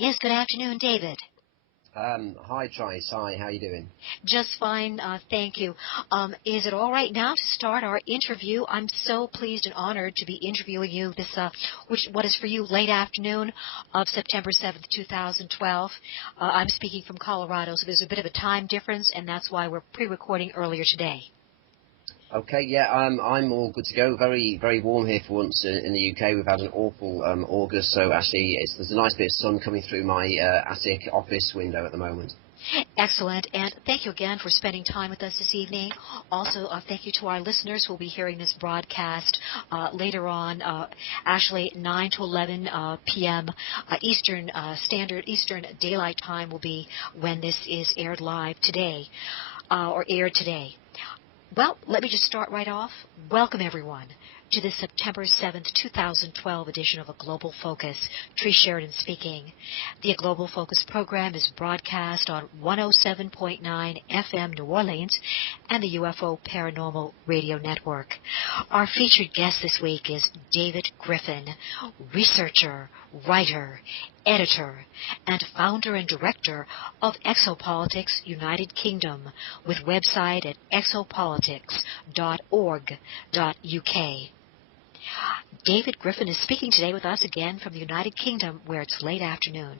Yes, good afternoon, David. Hi, Trice. Hi, how you doing? Just fine, thank you. Is it all right now to start our interview? I'm so pleased and honored to be interviewing you this, what is for you late afternoon of September 7th, 2012. I'm speaking from Colorado, so there's a bit of a time difference, and that's why we're pre-recording earlier today. Okay, yeah, I'm all good to go. Very, very warm here for once in the UK. We've had an awful August, so actually there's a nice bit of sun coming through my attic office window at the moment. Excellent, and thank you again for spending time with us this evening. Also, thank you to our listeners who will be hearing this broadcast later on, actually 9 to 11 p.m. Eastern Daylight Time will be when this is aired live today, or aired today. Well, let me just start right off. Welcome, everyone, to the September 7th, 2012 edition of A Global Focus. Tree Sheridan speaking. The A Global Focus program is broadcast on 107.9 FM New Orleans and the UFO Paranormal Radio Network. Our featured guest this week is David Griffin, researcher, writer, editor, and founder and director of Exopolitics United Kingdom, with website at exopolitics.org.uk. David Griffin is speaking today with us again from the United Kingdom, where it's late afternoon.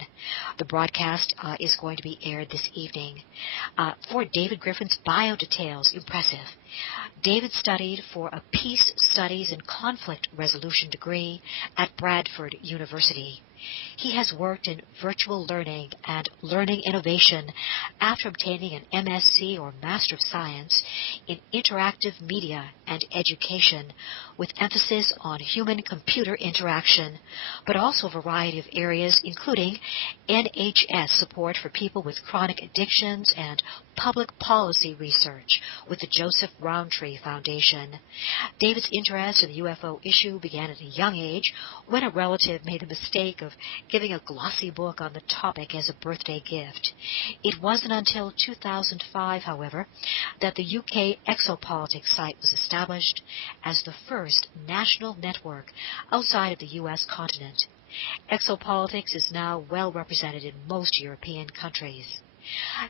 The broadcast is going to be aired this evening. For David Griffin's bio details, impressive. David studied for a Peace Studies and Conflict Resolution degree at Bradford University. He has worked in virtual learning and learning innovation after obtaining an MSc or Master of Science in Interactive Media and Education, with emphasis on human-computer interaction, but also a variety of areas including NHS support for people with chronic addictions and public policy research with the Joseph Rowntree Foundation. David's interest in the UFO issue began at a young age when a relative made the mistake of giving a glossy book on the topic as a birthday gift. It wasn't until 2005, however, that the UK Exopolitics site was established as the first national network outside of the US continent. Exopolitics is now well represented in most European countries.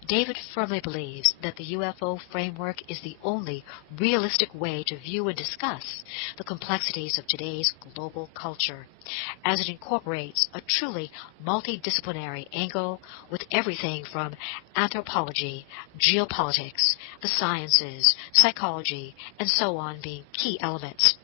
David firmly believes that the UFO framework is the only realistic way to view and discuss the complexities of today's global culture, as it incorporates a truly multidisciplinary angle with everything from anthropology, geopolitics, the sciences, psychology, and so on being key elements.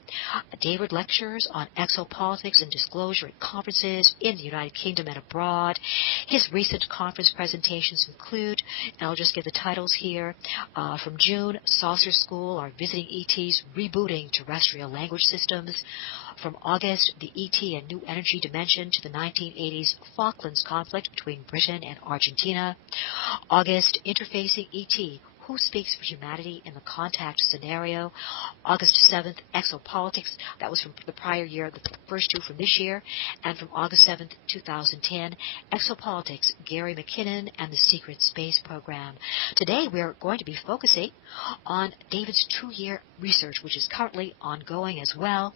David lectures on exopolitics and disclosure at conferences in the United Kingdom and abroad. His recent conference presentations include, and I'll just give the titles here, from June, Saucer School, Our Visiting ETs Rebooting Terrestrial Language Systems. From August, the ET and New Energy Dimension to the 1980s Falklands conflict between Britain and Argentina. August, Interfacing ET, Who Speaks for Humanity in the Contact Scenario. August 7th, Exopolitics. That was from the prior year, the first two from this year. And from August 7th, 2010, Exopolitics, Gary McKinnon and the Secret Space Program. Today we're going to be focusing on David's 2-year research, which is currently ongoing as well,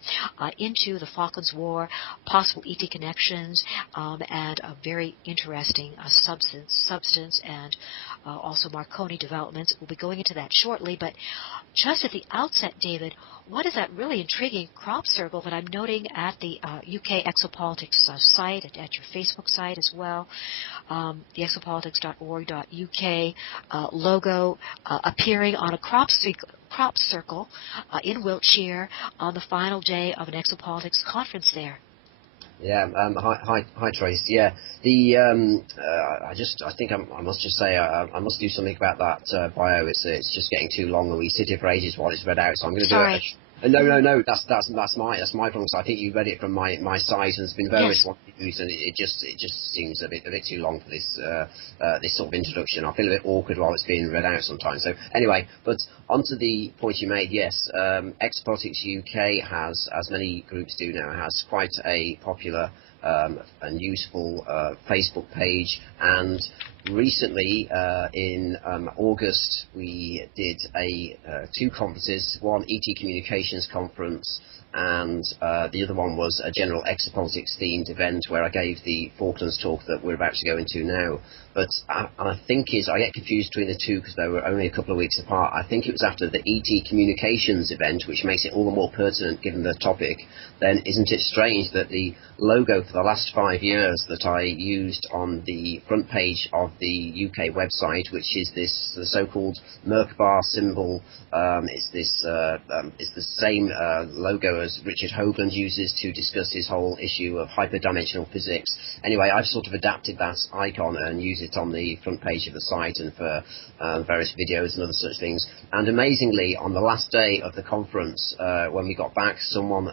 into the Falklands War, possible ET connections, and a very interesting substance and also Marconi developments. We'll be going into that shortly, but just at the outset, David, what is that really intriguing crop circle that I'm noting at the UK Exopolitics site, at your Facebook site as well, the exopolitics.org.uk logo appeering on a crop circle in Wiltshire on the final day of an Exopolitics conference there? Yeah, hi, Trace. Yeah, I think I must just say I must do something about that bio. It's just getting too long, and we sit here for ages while it's read out. So I'm going to do it. No. That's my problem. So I think you read it from my site, and there's been various ones used, and it just seems a bit too long for this this sort of introduction. I feel a bit awkward while it's being read out sometimes. So anyway, but onto the point you made. Yes, Exopolitics UK has, as many groups do now, has quite a popular and useful Facebook page, and recently in August we did two conferences, one ET Communications Conference and the other one was a general exopolitics themed event where I gave the Falklands talk that we're about to go into now. But I think I get confused between the two because they were only a couple of weeks apart. I think it was after the ET Communications event, which makes it all the more pertinent given the topic. Then isn't it strange that the logo for the last 5 years that I used on the front page of the UK website, which is this the so-called Merkaba symbol, it's the same logo as Richard Hoagland uses to discuss his whole issue of hyperdimensional physics. Anyway, I've sort of adapted that icon and used it on the front page of the site and for various videos and other such things. And amazingly, on the last day of the conference, when we got back, someone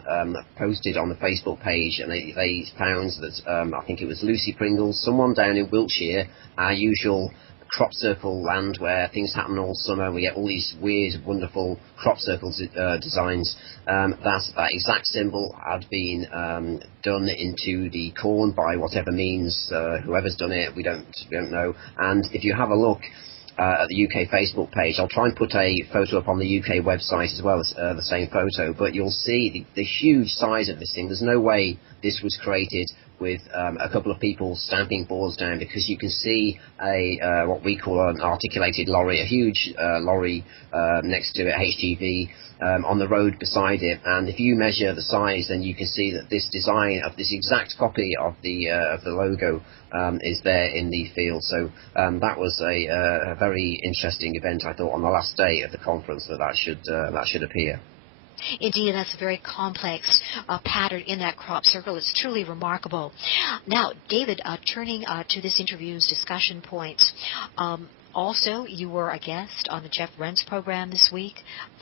posted on the Facebook page, and they found that I think it was Lucy Pringles, someone down in Wiltshire, our usual crop circle land where things happen all summer and we get all these weird, wonderful crop circle designs. That exact symbol had been done into the corn by whatever means, whoever's done it, we don't know. And if you have a look at the UK Facebook page, I'll try and put a photo up on the UK website as well as the same photo, but you'll see the huge size of this thing. There's no way this was created with a couple of people stamping boards down, because you can see what we call an articulated lorry, a huge lorry next to it, HGV, on the road beside it. And if you measure the size, then you can see that this design of this exact copy of the logo is there in the field. So that was a very interesting event, I thought, on the last day of the conference, that should appear. Indeed, that's a very complex pattern in that crop circle. It's truly remarkable. Now, David, turning to this interview's discussion points, also, you were a guest on the Jeff Rense program this week.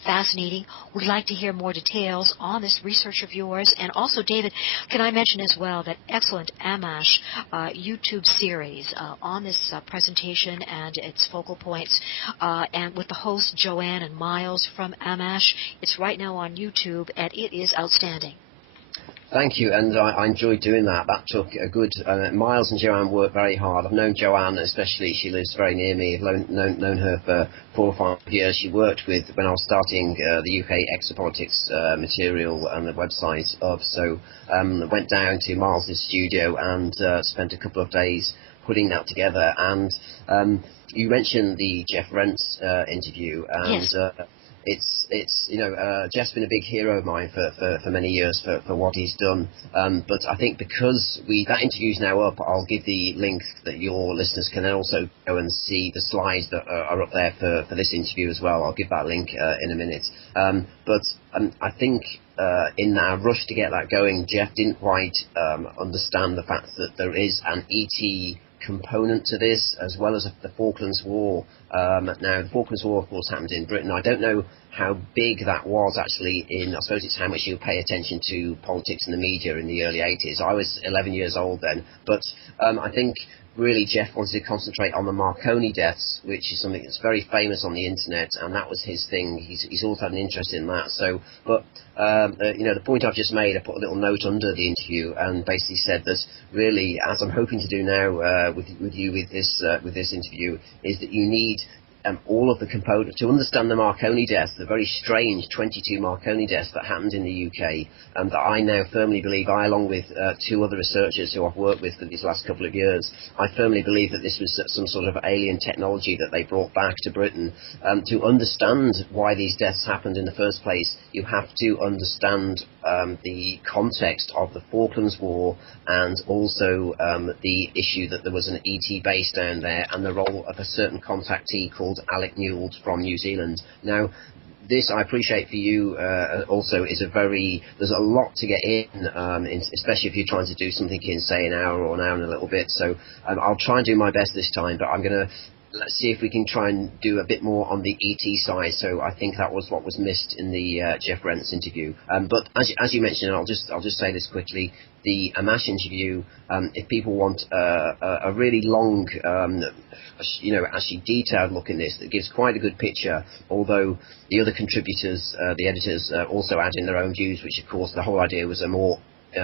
Fascinating. We'd like to hear more details on this research of yours. And also, David, can I mention as well that excellent AMASH YouTube series on this presentation and its focal points, and with the hosts Joanne and Miles from AMASH. It's right now on YouTube, and it is outstanding. Thank you, and I enjoyed doing that. That took a good... Miles and Joanne worked very hard. I've known Joanne especially. She lives very near me. I've known her for 4 or 5 years. She worked with, when I was starting the UK exopolitics material and the website of, so went down to Miles' studio and spent a couple of days putting that together. And you mentioned the Jeff Rense interview, and... Yes. It's Jeff's been a big hero of mine for many years for what he's done. But I think because that interview's now up, I'll give the link that your listeners can then also go and see the slides that are up there for this interview as well. I'll give that link in a minute. But I think in our rush to get that going, Jeff didn't quite understand the fact that there is an ET component to this, as well as the Falklands War. Now, the Falklands War, of course, happened in Britain. I don't know how big that was actually I suppose it's how much you pay attention to politics and the media in the early 80s. I was 11 years old then, but I think really Jeff wanted to concentrate on the Marconi deaths, which is something that's very famous on the internet, and that was his thing. He's always had an interest in that. So, but the point I've just made, I put a little note under the interview and basically said that really, as I'm hoping to do now with this interview, is that you need all of the components to understand the Marconi deaths, the very strange 22 Marconi deaths that happened in the UK, and that I now firmly believe, along with 2 other researchers who I've worked with for these last couple of years, I firmly believe that this was some sort of alien technology that they brought back to Britain. To understand why these deaths happened in the first place, you have to understand the context of the Falklands War, and also the issue that there was an ET base down there, and the role of a certain contactee called Alec Newald from New Zealand. Now, this, I appreciate for you also, is there's a lot to get in, especially if you're trying to do something in, say, an hour or an hour and a little bit. So I'll try and do my best this time, but I'm going to let's see if we can try and do a bit more on the ET side. So I think that was what was missed in the Jeff Rense interview. But as you mentioned, I'll just say this quickly. The Amash interview, if people want a really long, actually detailed look in this, that gives quite a good picture, although the other contributors, the editors, also add in their own views, which of course the whole idea was a more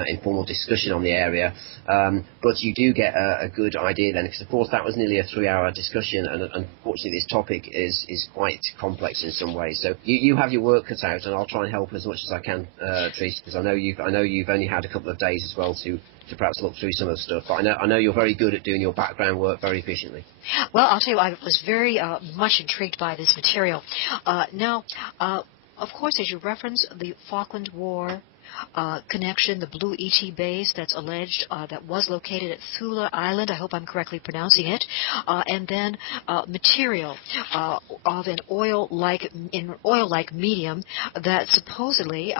informal discussion on the area, but you do get a good idea then, because of course that was nearly a 3-hour discussion, and unfortunately this topic is quite complex in some ways. So you have your work cut out, and I'll try and help as much as I can, Trish, because I know you've only had a couple of days as well to perhaps look through some of the stuff. But I know you're very good at doing your background work very efficiently. Well, I'll tell you, I was very much intrigued by this material. Now, of course, as you reference the Falklands War connection, the Blue ET base that's alleged that was located at Thule Island, I hope I'm correctly pronouncing it, and then material of an oil-like medium that supposedly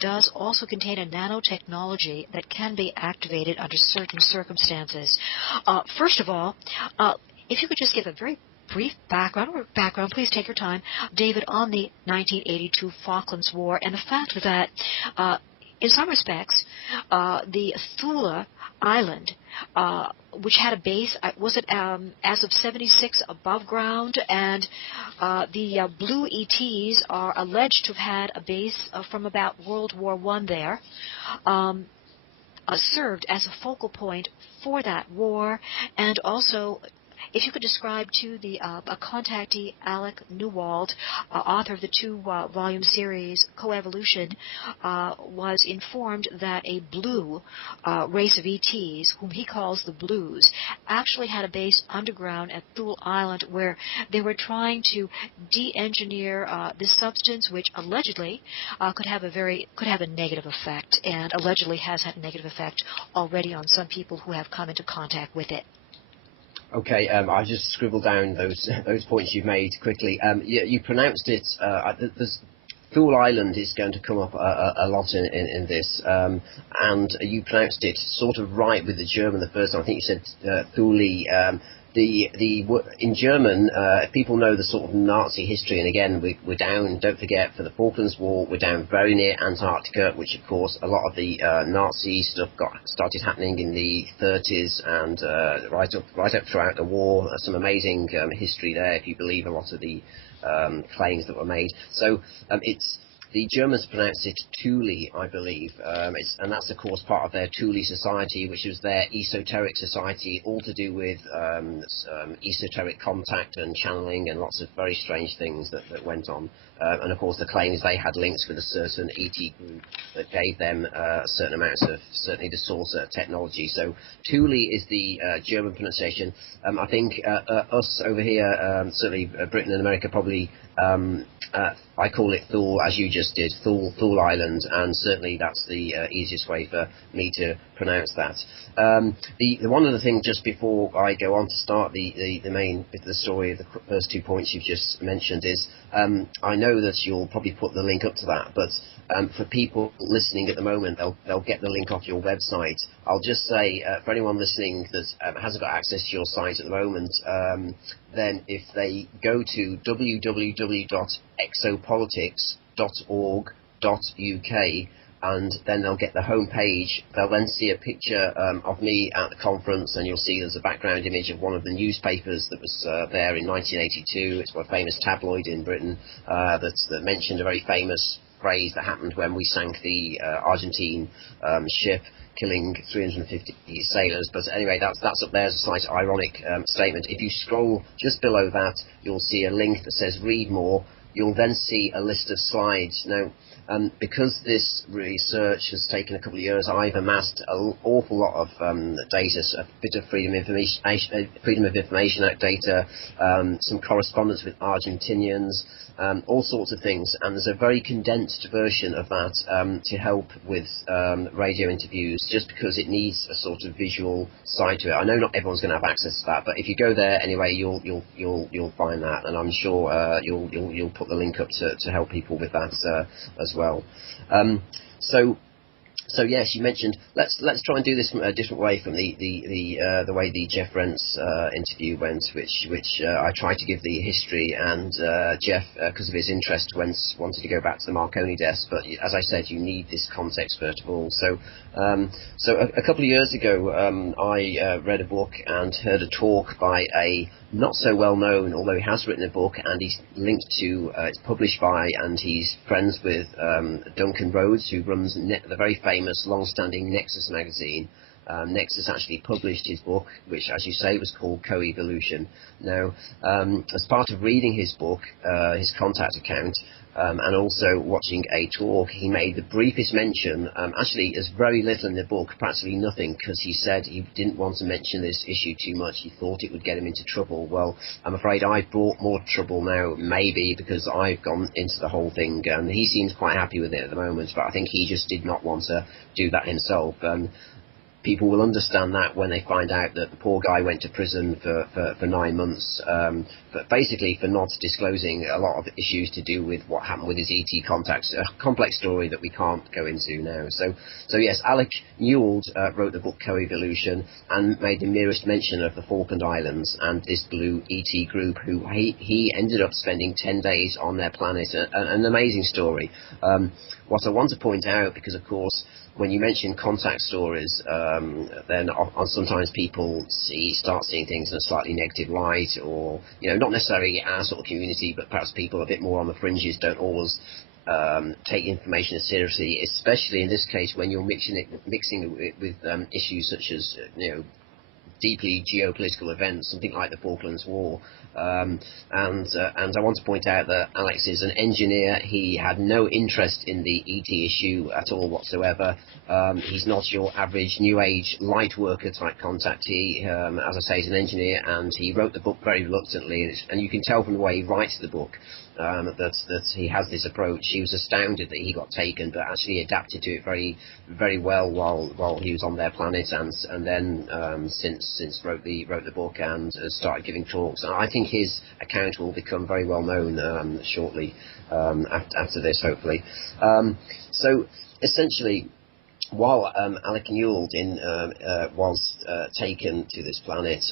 does also contain a nanotechnology that can be activated under certain circumstances. First of all, if you could just give a very brief background, please take your time, David, on the 1982 Falklands War and the fact that in some respects, the Thule Island, which had a base, was it as of 76 above ground, and the Blue ETs are alleged to have had a base from about World War I there, served as a focal point for that war, and also if you could describe to the a contactee, Alec Newald, author of the 2-volume series Coevolution, was informed that a blue race of ETs, whom he calls the Blues, actually had a base underground at Thule Island where they were trying to de-engineer this substance, which allegedly could have a negative effect, and allegedly has had a negative effect already on some people who have come into contact with it. Okay, I just scribbled down those points you've made quickly. You pronounced it. Thule Island is going to come up a lot in this, and you pronounced it sort of right with the German the first time. I think you said Thule. In German, people know the sort of Nazi history, and again, we're down, don't forget, for the Falklands War, we're down very near Antarctica, which of course a lot of the Nazi stuff started happening in the 30s and right up throughout the war. Some amazing history there, if you believe a lot of the claims that were made. So the Germans pronounce it Thule, I believe, and that's of course part of their Thule Society, which was their esoteric society, all to do with esoteric contact and channeling and lots of very strange things that went on. And of course the claims they had links with a certain ET group that gave them certain amounts of, certainly the saucer technology. So Thule is the German pronunciation. I think us over here, certainly Britain and America, probably I call it Thule, as you just did, Thule Island, and certainly that's the easiest way for me to pronounce that. The one other thing, just before I go on to start the main bit of the story of the first 2 points you've just mentioned, is I know that you'll probably put the link up to that, but for people listening at the moment, they'll get the link off your website. I'll just say, for anyone listening that hasn't got access to your site at the moment, then if they go to www.exopolitics.org.uk, and then they'll get the home page. They'll then see a picture of me at the conference, and you'll see there's a background image of one of the newspapers that was there in 1982. It's a famous tabloid in Britain that mentioned a very famous phrase that happened when we sank the Argentine ship, killing 350 sailors. But anyway, that's up there as a slight ironic statement. If you scroll just below that, you'll see a link that says read more. You'll then see a list of slides. Now, because this research has taken a couple of years, I've amassed an awful lot of data, a bit of Freedom of Information Act data, some correspondence with Argentinians, all sorts of things, and there's a very condensed version of that to help with radio interviews, just because it needs a sort of visual side to it. I know not everyone's going to have access to that, but if you go there anyway, you'll find that, and I'm sure you'll put the link up to help people with that as well. So yes, you mentioned let's try and do this from a different way from the way the Jeff Rent's interview went, which I tried to give the history, and Jeff, because of his interest, wanted to go back to the Marconi desk. But as I said, you need this context first of all. So a couple of years ago, I read a book and heard a talk by a not so well known, although he has written a book and he's linked to, it's published by, and he's friends with Duncan Rhodes, who runs the very famous, long-standing Nexus magazine. Nexus actually published his book, which, as you say, was called Coevolution. Now, as part of reading his book, his contact account, and also watching a talk, he made the briefest mention, actually there's very little in the book, practically nothing, because he said he didn't want to mention this issue too much. He thought it would get him into trouble. Well, I'm afraid I've brought more trouble now, maybe because I've gone into the whole thing, and he seems quite happy with it at the moment, but I think he just did not want to do that himself. People will understand that when they find out that the poor guy went to prison for 9 months, but basically for not disclosing a lot of issues to do with what happened with his ET contacts. A complex story that we can't go into now. So yes, Alec Newald wrote the book Coevolution and made the merest mention of the Falkland Islands and this blue ET group, who he ended up spending 10 days on their planet. An amazing story. What I want to point out, because of course, when you mention contact stories, then sometimes people start seeing things in a slightly negative light, or not necessarily our sort of community, but perhaps people a bit more on the fringes don't always take information as seriously, especially in this case when you're mixing it with issues such as deeply geopolitical events, something like the Falklands War. And I want to point out that Alex is an engineer. He had no interest in the ET issue at all whatsoever. He's not your average New Age light worker type contactee. As I say, he's an engineer, and he wrote the book very reluctantly, and you can tell from the way he writes the book that he has this approach. He was astounded that he got taken, but actually adapted to it very, very well while he was on their planet, and then since wrote the book and started giving talks. And I think his account will become very well known shortly after this, hopefully. So essentially, while Alec Newald was taken to this planet,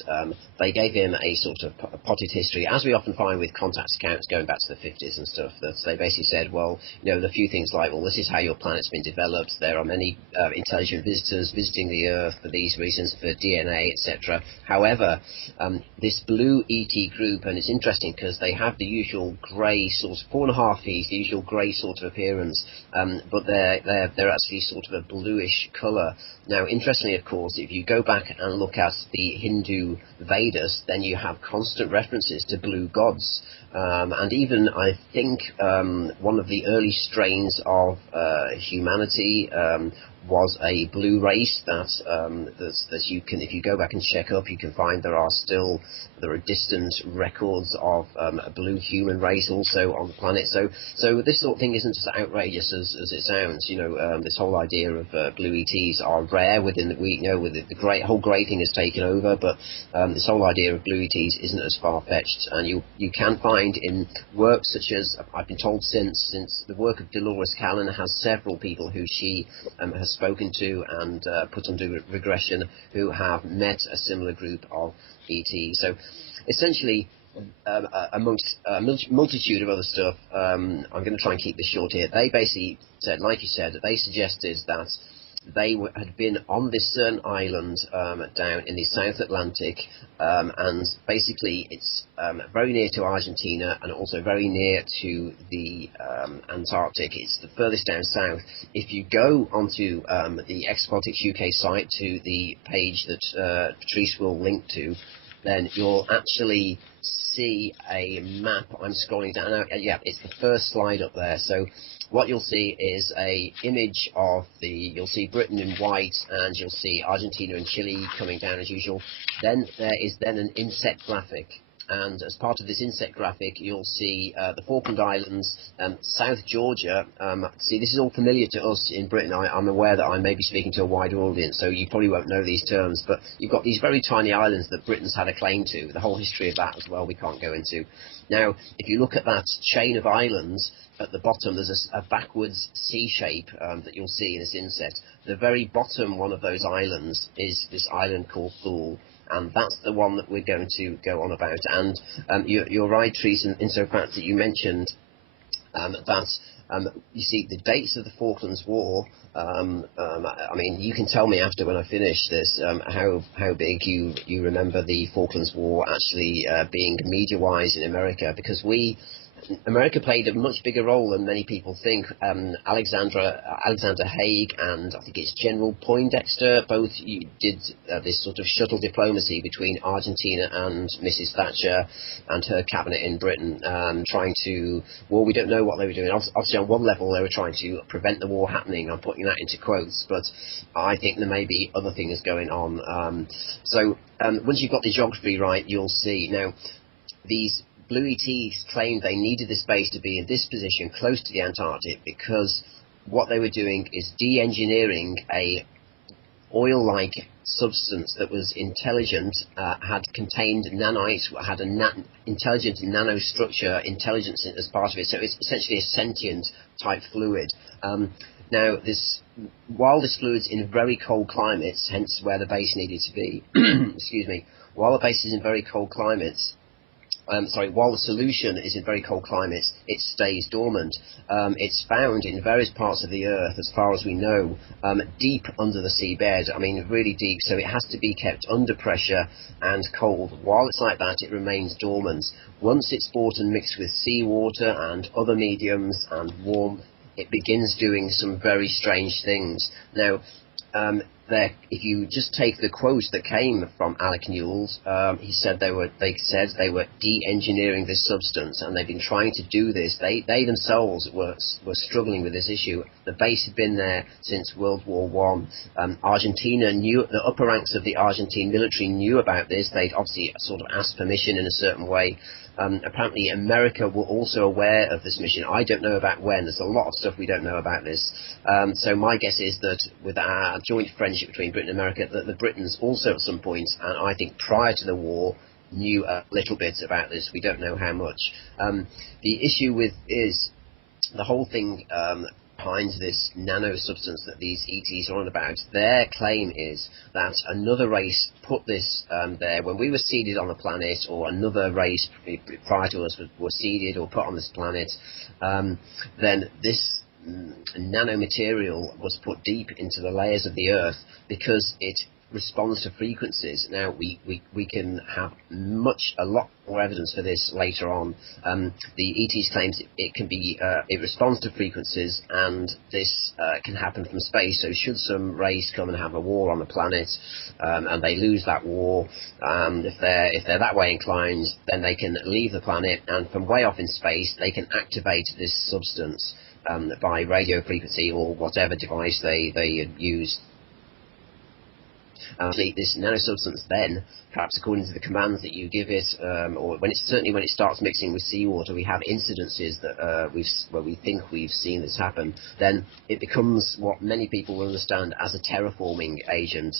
they gave him a sort of potted history, as we often find with contact accounts going back to the 50s and stuff. That they basically said, well, the few things like, well, this is how your planet's been developed. There are many intelligent visitors visiting the Earth for these reasons, for DNA, etc. However, this blue ET group, and it's interesting because they have the usual grey sort of 4.5 feet, the usual grey sort of appearance, but they're actually sort of a bluish colour. Now, interestingly, of course, if you go back and look at the Hindu Vedas, then you have constant references to blue gods. And even, I think, one of the early strains of humanity was a blue race that you can, if you go back and check up, you can find there are distant records of a blue human race also on the planet. So this sort of thing isn't as outrageous as it sounds. This whole idea of blue ETs are rare within the with the whole grey thing has taken over, but this whole idea of blue ETs isn't as far-fetched, and you can find in works such as, I've been told since the work of Dolores Callan has several people who she has spoken to and put under regression who have met a similar group of ETs. So essentially, amongst a multitude of other stuff, I'm going to try and keep this short here. They basically said, like you said, they suggested that they had been on this certain island down in the South Atlantic, and basically it's very near to Argentina and also very near to the Antarctic. It's the furthest down south. If you go onto the Geopolitics UK site, to the page that Patrice will link to, then you'll actually see a map. I'm scrolling down now. Yeah, it's the first slide up there. So what you'll see is a image of you'll see Britain in white, and you'll see Argentina and Chile coming down as usual. Then there is an inset graphic. And as part of this inset graphic, you'll see the Falkland Islands, South Georgia. See, this is all familiar to us in Britain. I'm aware that I may be speaking to a wider audience, so you probably won't know these terms. But you've got these very tiny islands that Britain's had a claim to. The whole history of that as well we can't go into. Now, if you look at that chain of islands, at the bottom there's a backwards C shape that you'll see in this inset. The very bottom one of those islands is this island called Thule. And that's the one that we're going to go on about. And you're right, Therese, in so fact that you mentioned that You see, the dates of the Falklands War. I mean, you can tell me after when I finish this how big you remember the Falklands War actually being media-wise in America, because America played a much bigger role than many people think. Alexander Haig and I think it's General Poindexter both did this sort of shuttle diplomacy between Argentina and Mrs. Thatcher and her cabinet in Britain, trying to, well, we don't know what they were doing. Obviously, on one level, they were trying to prevent the war happening. I'm putting that into quotes, but I think there may be other things going on. So once you've got the geography right, you'll see. Now, these Blue ETs claimed they needed this base to be in this position close to the Antarctic because what they were doing is de-engineering a oil-like substance that was intelligent, had contained nanites, had an intelligent nanostructure, intelligence as part of it. So it's essentially a sentient type fluid. Now, while this fluid's in very cold climates, hence where the base needed to be, excuse me, while the base is in very cold climates, while the solution is in very cold climates, it stays dormant. It's found in various parts of the Earth, as far as we know, deep under the seabed. I mean, really deep, so it has to be kept under pressure and cold. While it's like that, it remains dormant. Once it's brought and mixed with seawater and other mediums and warmth, it begins doing some very strange things. Now, if you just take the quote that came from Alec Newald, he said they were de-engineering this substance, and they've been trying to do this. They themselves were struggling with this issue. The base had been there since World War One. Argentina knew, the upper ranks of the Argentine military knew about this. They'd obviously sort of asked permission in a certain way. Apparently America were also aware of this mission. I don't know about when. There's a lot of stuff we don't know about this. So my guess is that with our joint friendship between Britain and America, that the Britons also at some point, and I think prior to the war, knew a little bit about this. We don't know how much. The issue is the whole thing behind this nano substance that these ETs are on about. Their claim is that another race put this there when we were seeded on the planet, or another race prior to us was seeded or put on this planet. Then this nanomaterial was put deep into the layers of the Earth because it responds to frequencies. Now we can have a lot more evidence for this later on. The ETs claims it responds to frequencies, and this can happen from space. So should some race come and have a war on the planet, and they lose that war, if they're that way inclined, then they can leave the planet, and from way off in space they can activate this substance by radio frequency or whatever device they use. This nanosubstance then, perhaps according to the commands that you give it, or when it starts mixing with seawater, we have incidences that where we think we've seen this happen, then it becomes what many people will understand as a terraforming agent.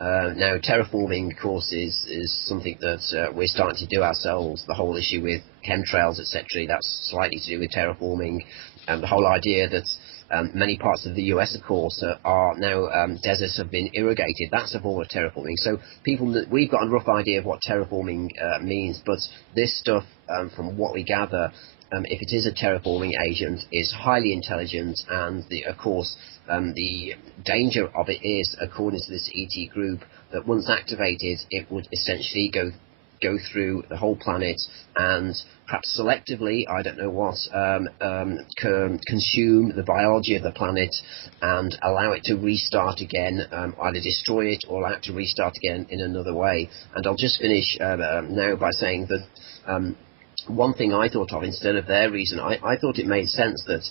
Now, terraforming, of course, is something that we're starting to do ourselves. The whole issue with chemtrails, etc., that's slightly to do with terraforming, and the whole idea that many parts of the US, of course, are now deserts have been irrigated. That's a form of terraforming. So we've got a rough idea of what terraforming means, but this stuff, from what we gather, if it is a terraforming agent, is highly intelligent, and of course the danger of it is, according to this ET group, that once activated, it would essentially go through the whole planet and perhaps selectively, I don't know what, consume the biology of the planet and allow it to restart again, either destroy it or allow it to restart again in another way. And I'll just finish now by saying that one thing I thought of instead of their reason, I thought it made sense that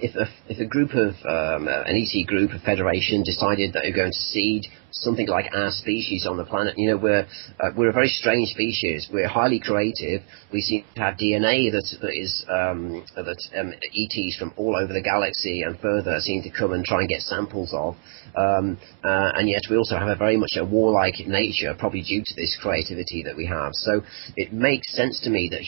if a group of an ET group, a federation, decided that they're going to seed something like our species on the planet, we're a very strange species. We're highly creative. We seem to have DNA that ETs from all over the galaxy and further seem to come and try and get samples of. And yet we also have a very much a warlike nature, probably due to this creativity that we have. So it makes sense to me that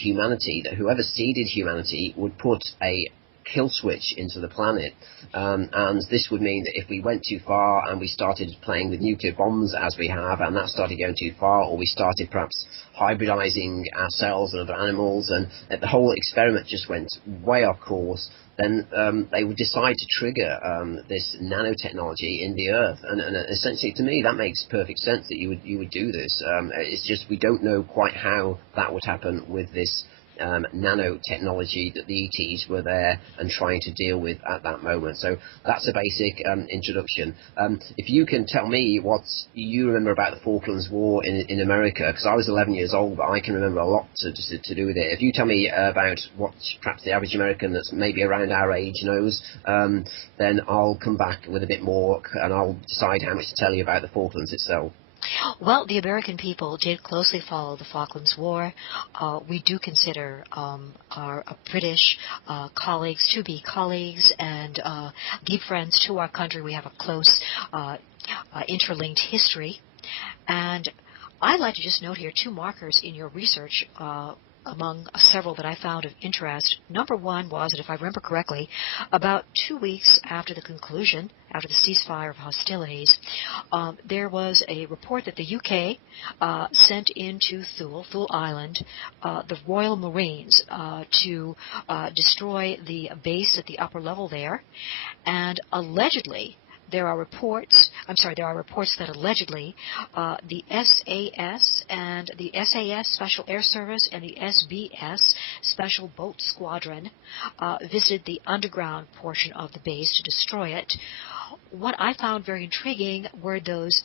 whoever seeded humanity would put a kill switch into the planet, and this would mean that if we went too far and we started playing with nuclear bombs as we have, and that started going too far, or we started perhaps hybridizing ourselves and other animals, and the whole experiment just went way off course, then they would decide to trigger this nanotechnology in the Earth, and essentially, to me, that makes perfect sense that you would do this. It's just we don't know quite how that would happen with this nanotechnology that the ETs were there and trying to deal with at that moment. So that's a basic introduction. If you can tell me what you remember about the Falklands War in America, because I was 11 years old, but I can remember a lot to do with it. If you tell me about what perhaps the average American that's maybe around our age knows, then I'll come back with a bit more and I'll decide how much to tell you about the Falklands itself. Well, the American people did closely follow the Falklands War. We do consider our British colleagues to be colleagues and deep friends to our country. We have a close interlinked history. And I'd like to just note here two markers in your research among several that I found of interest. Number one was that, if I remember correctly, about 2 weeks after the conclusion, after the ceasefire of hostilities, there was a report that the UK sent into Thule Island, the Royal Marines to destroy the base at the upper level there, and allegedly there are reports that allegedly the SAS and the SAS Special Air Service and the SBS Special Boat Squadron visited the underground portion of the base to destroy it. What I found very intriguing were those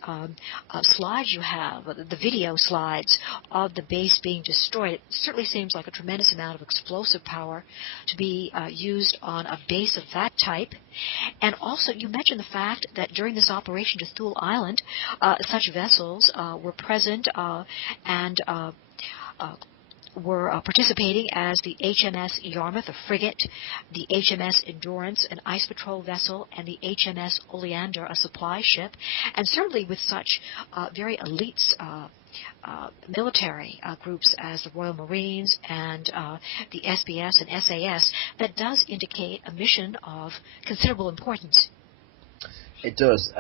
slides you have, the video slides of the base being destroyed. It certainly seems like a tremendous amount of explosive power to be used on a base of that type. And also, you mentioned the fact that during this operation to Thule Island, such vessels were present and were participating as the HMS Yarmouth, a frigate, the HMS Endurance, an ice patrol vessel, and the HMS Oleander, a supply ship. And certainly with such very elite military groups as the Royal Marines and the SBS and SAS, that does indicate a mission of considerable importance. It does.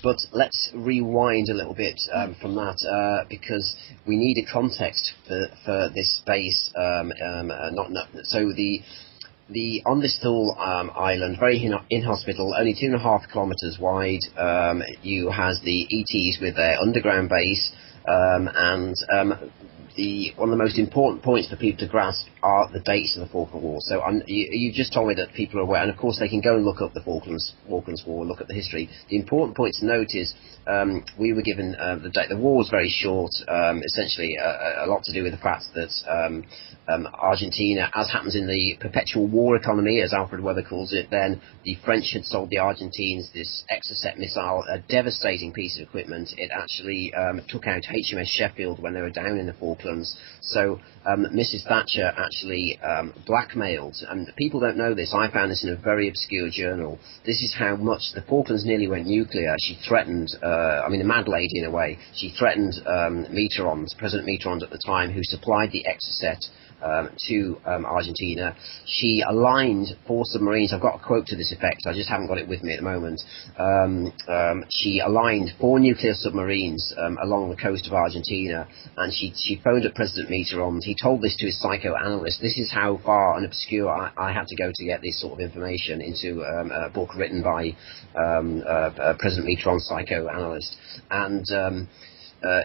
But let's rewind a little bit from that, because we need a context for this base. So the on this Thule island, very inhospitable, only 2.5 kilometres wide. You has the ETs with their underground base, and one of the most important points for people to grasp are the dates of the Falklands War. So you just told me that people are aware, and of course they can go and look up the Falklands War, look at the history. The important point to note is we were given the date. The war was very short, essentially a lot to do with the fact that Argentina, as happens in the perpetual war economy, as Alfred Weather calls it, then the French had sold the Argentines this Exocet missile, a devastating piece of equipment. It actually took out HMS Sheffield when they were down in the Falklands. So Mrs. Thatcher actually blackmailed, and people don't know this, I found this in a very obscure journal. This is how much the Falklands nearly went nuclear. She threatened, a mad lady in a way, she threatened President Mitterrand at the time, who supplied the Exocet to Argentina. She aligned 4 submarines. I've got a quote to this effect, I just haven't got it with me at the moment. She aligned 4 nuclear submarines along the coast of Argentina, and she phoned up President Mitterrand. He told this to his psychoanalyst. This is how far and obscure I had to go to get this sort of information into a book written by President Mitterrand's psychoanalyst. And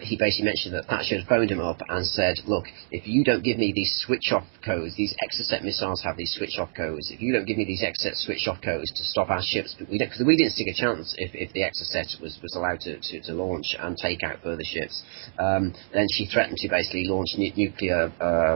he basically mentioned that Thatcher had phoned him up and said, look, if you don't give me these switch-off codes, these Exocet missiles have these switch-off codes, if you don't give me these Exocet switch-off codes to stop our ships, because we didn't stick a chance if the Exocet was allowed to launch and take out further ships, then she threatened to basically launch nuclear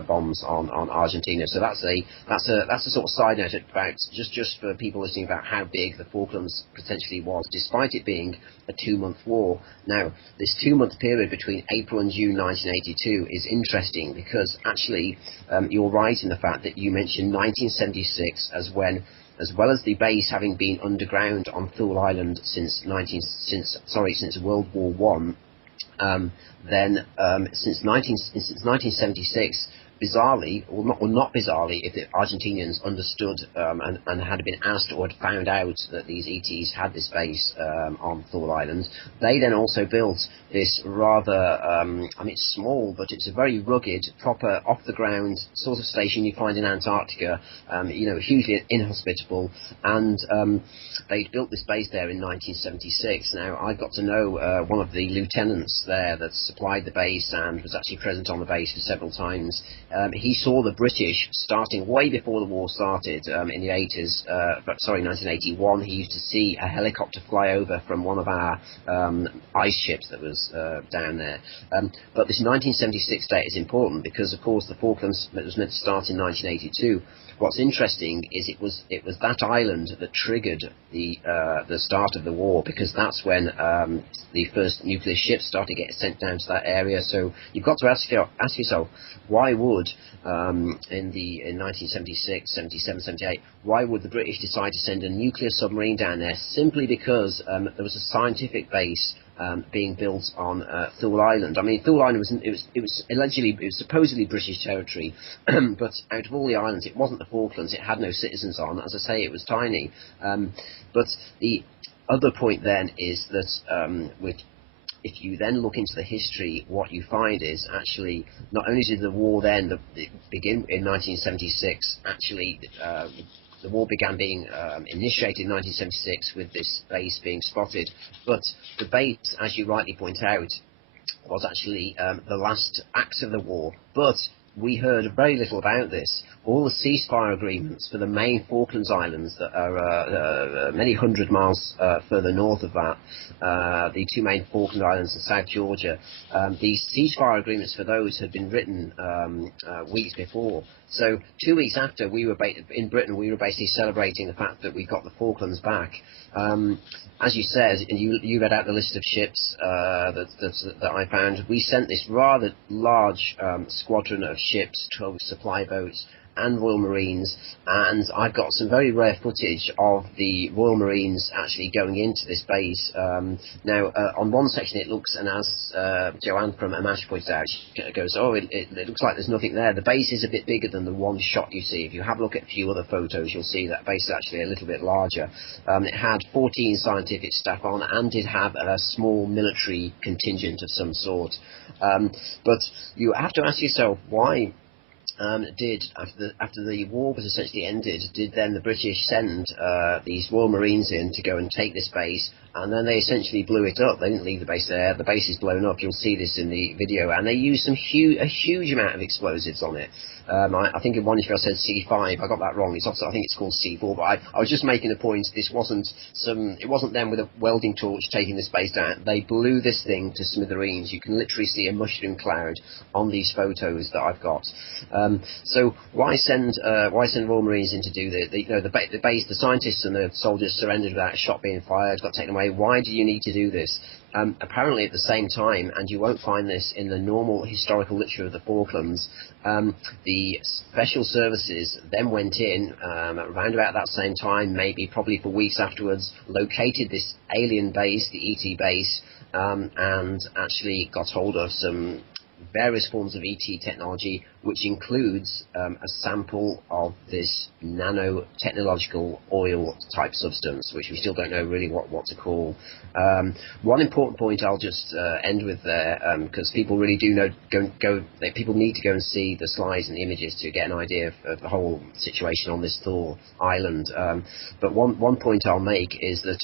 bombs on Argentina. So that's a sort of side note about, just for people listening, about how big the Falklands potentially was, despite it being a 2-month war. Now, this 2-month period between April and June 1982 is interesting, because actually you're right in the fact that you mentioned 1976 as well as the base having been underground on Thule Island since World War One. Then since 1976, bizarrely, or not bizarrely, if the Argentinians understood and had been asked or had found out that these ETs had this base on Thule Island, they then also built this rather, I mean, it's small, but it's a very rugged, proper, off-the-ground sort of station you find in Antarctica, hugely inhospitable, and they'd built this base there in 1976. Now, I got to know one of the lieutenants there that supplied the base and was actually present on the base for several times. He saw the British starting way before the war started in the 80s, 1981. He used to see a helicopter fly over from one of our ice ships that was down there. But this 1976 date is important because, of course, the Falklands was meant to start in 1982. What's interesting is it was that island that triggered the start of the war, because that's when the first nuclear ships started getting sent down to that area. So you've got to ask yourself, why would in 1976, 77, 78, why would the British decide to send a nuclear submarine down there? Simply because there was a scientific base being built on Thule Island. I mean, Thule Island was supposedly British territory, but out of all the islands, it wasn't the Falklands. It had no citizens on. As I say, it was tiny. But the other point then is that if you then look into the history, what you find is actually not only did the war then begin in 1976, actually the war began being initiated in 1976 with this base being spotted, but the base, as you rightly point out, was actually the last act of the war. But we heard very little about this. All the ceasefire agreements for the main Falklands Islands that are many hundred miles further north of that, the two main Falkland Islands and South Georgia, these ceasefire agreements for those had been written weeks before. So 2 weeks after, in Britain, we were basically celebrating the fact that we got the Falklands back. As you said, and you read out the list of ships that I found, we sent this rather large squadron of ships, 12 supply boats, and Royal Marines, and I've got some very rare footage of the Royal Marines actually going into this base. Now, on one section it looks, and as Joanne from Amash pointed out, she goes, it looks like there's nothing there. The base is a bit bigger than the one shot you see. If you have a look at a few other photos, you'll see that base is actually a little bit larger. It had 14 scientific staff on, and did have a small military contingent of some sort. But you have to ask yourself, why after the war was essentially ended, did then the British send these Royal Marines in to go and take this base, and then they essentially blew it up? They didn't leave the base there. The base is blown up. You'll see this in the video, and they used a huge amount of explosives on it. I think in one issue I said C5. I got that wrong. I think it's called C4. But I was just making a point. It wasn't them with a welding torch taking this base down. They blew this thing to smithereens. You can literally see a mushroom cloud on these photos that I've got. So why send Royal Marines in to do the base? The scientists and the soldiers surrendered without a shot being fired, got taken away. Why do you need to do this? Apparently at the same time, and you won't find this in the normal historical literature of the Falklands, the special services then went in around about that same time, probably for weeks afterwards, located this alien base, the ET base, and actually got hold of some various forms of ET technology, which includes a sample of this nanotechnological oil type substance, which we still don't know really what to call. One important point I'll just end with there, because people really do people need to go and see the slides and the images to get an idea of the whole situation on this Thule Island. But one point I'll make is that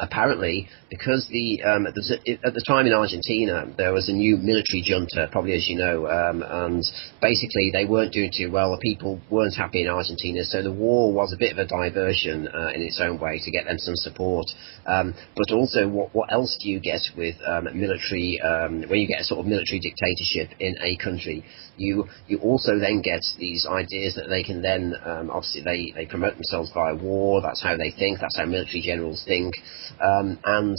apparently, because at the time in Argentina there was a new military junta, probably as you know, and basically they weren't doing too well. The people weren't happy in Argentina, so the war was a bit of a diversion in its own way to get them some support. But also, what else do you get with military when you get a sort of military dictatorship in a country? You also then get these ideas that they can then obviously they promote themselves via war. That's how they think. That's how military generals think. And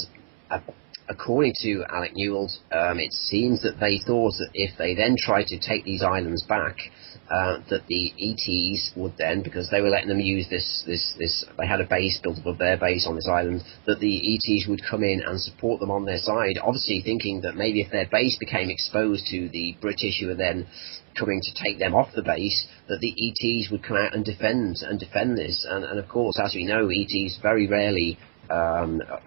according to Alec Newald, it seems that they thought that if they then tried to take these islands back, that the ETs would then, because they were letting them use this, they had a base built above their base on this island, that the ETs would come in and support them on their side, obviously thinking that maybe if their base became exposed to the British who were then coming to take them off the base, that the ETs would come out and defend this. And of course, as we know, ETs very rarely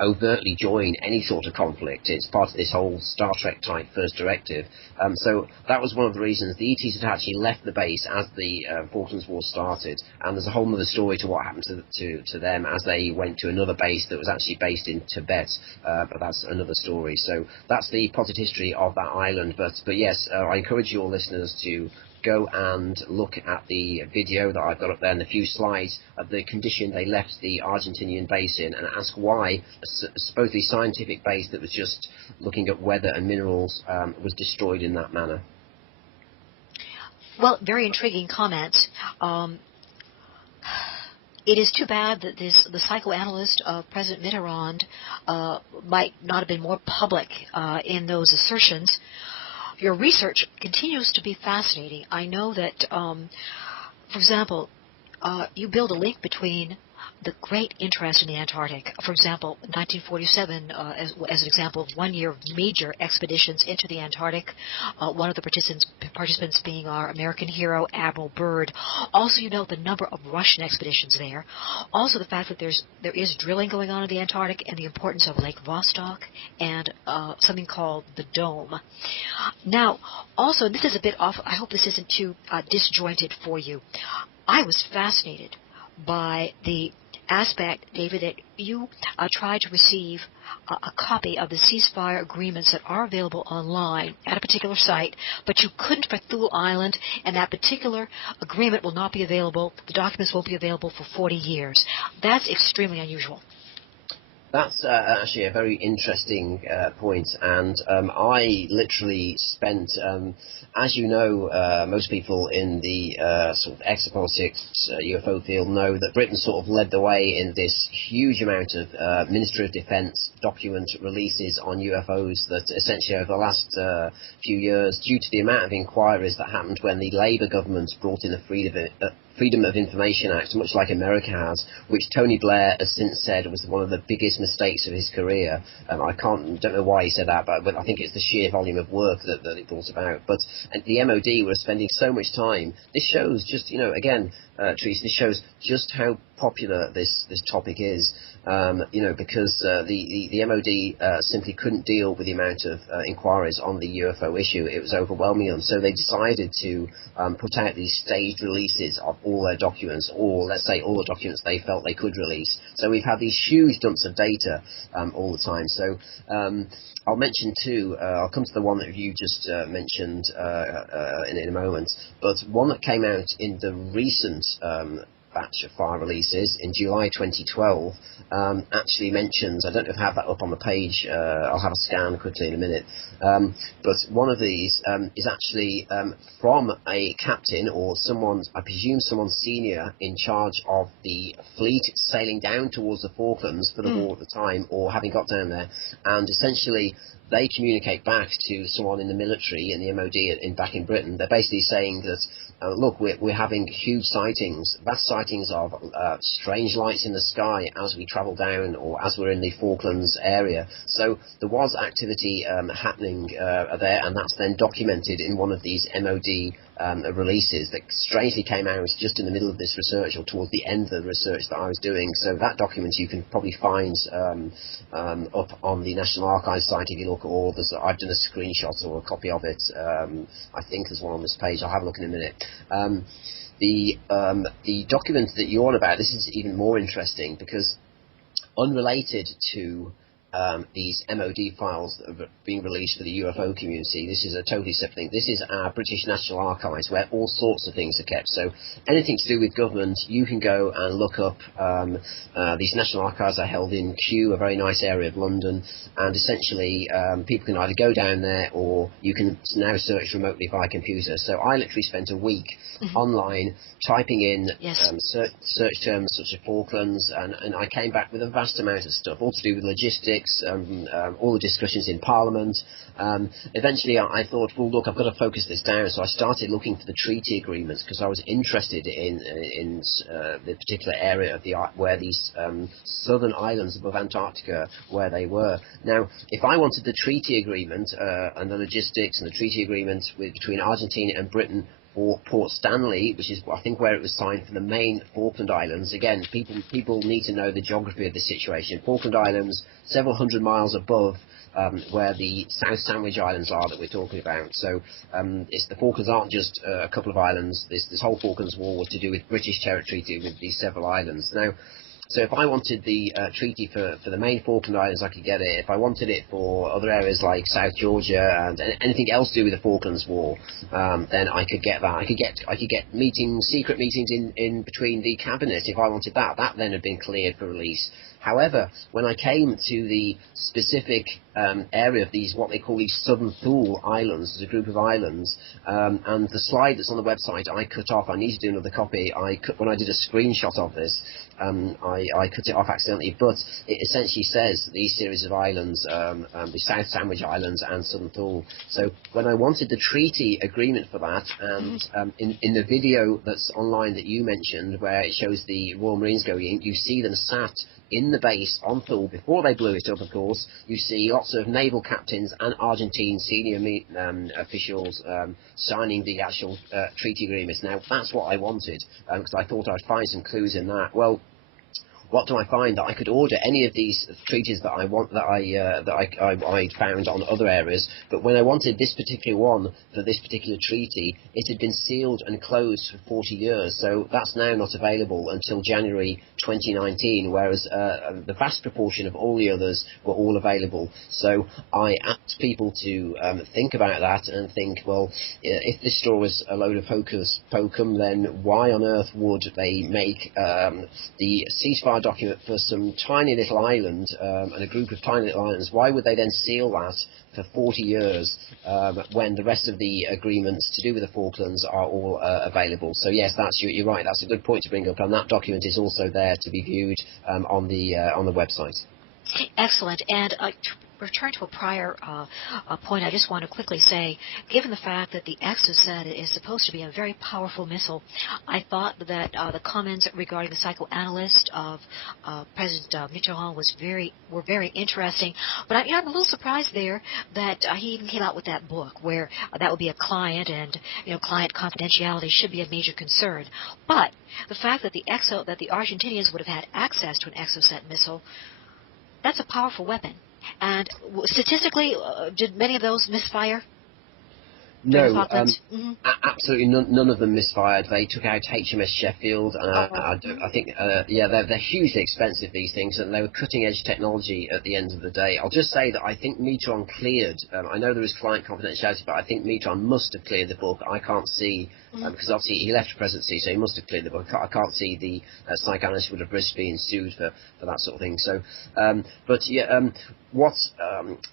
overtly join any sort of conflict. It's part of this whole Star Trek type first directive. So that was one of the reasons the ETs had actually left the base as the Falklands War started, and there's a whole other story to what happened to them as they went to another base that was actually based in Tibet, but that's another story. So that's the potted history of that island. But yes, I encourage your listeners to go and look at the video that I've got up there and a few slides of the condition they left the Argentinian base in, and ask why a supposedly scientific base that was just looking at weather and minerals was destroyed in that manner. Well, very intriguing comment. It is too bad that the psychoanalyst of President Mitterrand might not have been more public in those assertions. Your research continues to be fascinating. I know that, for example, you build a link between the great interest in the Antarctic. For example, 1947, as an example of 1 year of major expeditions into the Antarctic, one of the participants being our American hero, Admiral Byrd. Also, you know the number of Russian expeditions there. Also, the fact that there is drilling going on in the Antarctic, and the importance of Lake Vostok and something called the Dome. Now, also, this is a bit off. I hope this isn't too disjointed for you. I was fascinated by the aspect, David, that you tried to receive a copy of the ceasefire agreements that are available online at a particular site, but you couldn't for Thule Island, and that particular agreement will not be available, the documents won't be available for 40 years. That's extremely unusual. That's actually a very interesting point, and I literally spent, as you know, most people in the sort of exopolitics UFO field know that Britain sort of led the way in this huge amount of Ministry of Defence document releases on UFOs that essentially over the last few years, due to the amount of inquiries that happened when the Labour government brought in the Freedom of Information Act, much like America has, which Tony Blair has since said was one of the biggest mistakes of his career. I don't know why he said that, but I think it's the sheer volume of work that it brought about. But the MOD were spending so much time. This shows just, again, Teresa, this shows just how popular this topic is. Because the MOD simply couldn't deal with the amount of inquiries on the UFO issue. It was overwhelming them, so they decided to put out these staged releases of all their documents, or let's say all the documents they felt they could release. So we've had these huge dumps of data all the time. So I'll mention too, I'll come to the one that you just mentioned in a moment, but one that came out in the recent batch of file releases in July 2012 actually mentions, I don't know if I have that up on the page, I'll have a scan quickly in a minute, but one of these is actually from a captain or someone, I presume someone senior in charge of the fleet sailing down towards the Falklands for the war at the time, or having got down there, and essentially they communicate back to someone in the military, in the MOD back in Britain. They're basically saying that, look, we're having huge sightings, vast sightings of strange lights in the sky as we travel down or as we're in the Falklands area. So there was activity happening there, and that's then documented in one of these MOD releases that strangely came out just in the middle of this research, or towards the end of the research that I was doing. So that document you can probably find up on the National Archives site if you look, or I've done a screenshot or a copy of it. I think there's one on this page. I'll have a look in a minute. The document that you're on about, this is even more interesting because unrelated to these MOD files that are being released for the UFO community, this is a totally separate thing. This is our British National Archives, where all sorts of things are kept. So anything to do with government, you can go and look up. These National Archives are held in Kew, a very nice area of London, and essentially people can either go down there or you can now search remotely via computer. So I literally spent a week online typing in search terms such as Falklands, and I came back with a vast amount of stuff, all to do with logistics, geopolitics, all the discussions in Parliament. Eventually, I thought, well, look, I've got to focus this down. So I started looking for the treaty agreements because I was interested in the particular area of where these southern islands above Antarctica, where they were. Now, if I wanted the treaty agreement and the logistics and the treaty agreement between Argentina and Britain for Port Stanley, which is I think where it was signed for the main Falkland Islands. Again, people need to know the geography of the situation. Falkland Islands, several hundred miles above where the South Sandwich Islands are that we're talking about. So the Falklands aren't just a couple of islands. This whole Falklands War was to do with British territory with these several islands. Now, so if I wanted the treaty for the main Falkland Islands, I could get it. If I wanted it for other areas like South Georgia and anything else to do with the Falklands War, then I could get that. I could get meetings, secret meetings in between the cabinet if I wanted that. That then had been cleared for release. However, when I came to the specific area of these, what they call these Southern Thule Islands, as a group of islands, and the slide that's on the website I cut off. I need to do another copy. When I did a screenshot of this, I cut it off accidentally, but it essentially says these series of islands, the South Sandwich Islands and Southern Thule. So when I wanted the treaty agreement for that, and in the video that's online that you mentioned, where it shows the Royal Marines going in, you see them sat in the base on Thule before they blew it up, of course. You see lots of naval captains and Argentine senior officials signing the actual treaty agreements. Now, that's what I wanted, because I thought I'd find some clues in that. Well, what do I find? That I could order any of these treaties that I want, that I found on other areas, but when I wanted this particular one for this particular treaty, it had been sealed and closed for 40 years, so that's now not available until January 2019, whereas the vast proportion of all the others were all available. So I asked people to think about that and think, well, if this straw was a load of hocus pocum, then why on earth would they make the ceasefire document for some tiny little island and a group of tiny little islands? Why would they then seal that for 40 years when the rest of the agreements to do with the Falklands are all available? So yes, you're right. That's a good point to bring up, and that document is also there to be viewed on the website. Excellent. And return to a prior point, I just want to quickly say, given the fact that the Exocet is supposed to be a very powerful missile, I thought that the comments regarding the psychoanalyst of President Mitterrand were very interesting. But I'm a little surprised there that he even came out with that book where that would be a client, and client confidentiality should be a major concern. But the fact that the Argentinians would have had access to an Exocet missile, that's a powerful weapon. And statistically, did many of those misfire? No, absolutely none of them misfired. They took out HMS Sheffield, and I think, they're hugely expensive, these things, and they were cutting-edge technology at the end of the day. I'll just say that I think Mitterrand cleared, I know there is client confidentiality, but I think Mitterrand must have cleared the book. I can't see, because obviously he left the presidency, so he must have cleared the book. I can't see the psychoanalyst would have risked being sued for that sort of thing. So,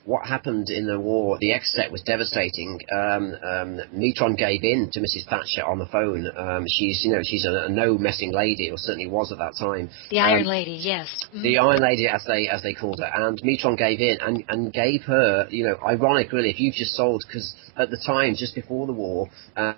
what happened in the war, the Exocet was devastating. Mitterrand gave in to Mrs. Thatcher on the phone. She's a no-messing lady, or certainly was at that time. The Iron Lady, yes. The Iron Lady, as they called her. And Mitterrand gave in and gave her, ironic really, if you've just sold, because at the time, just before the war,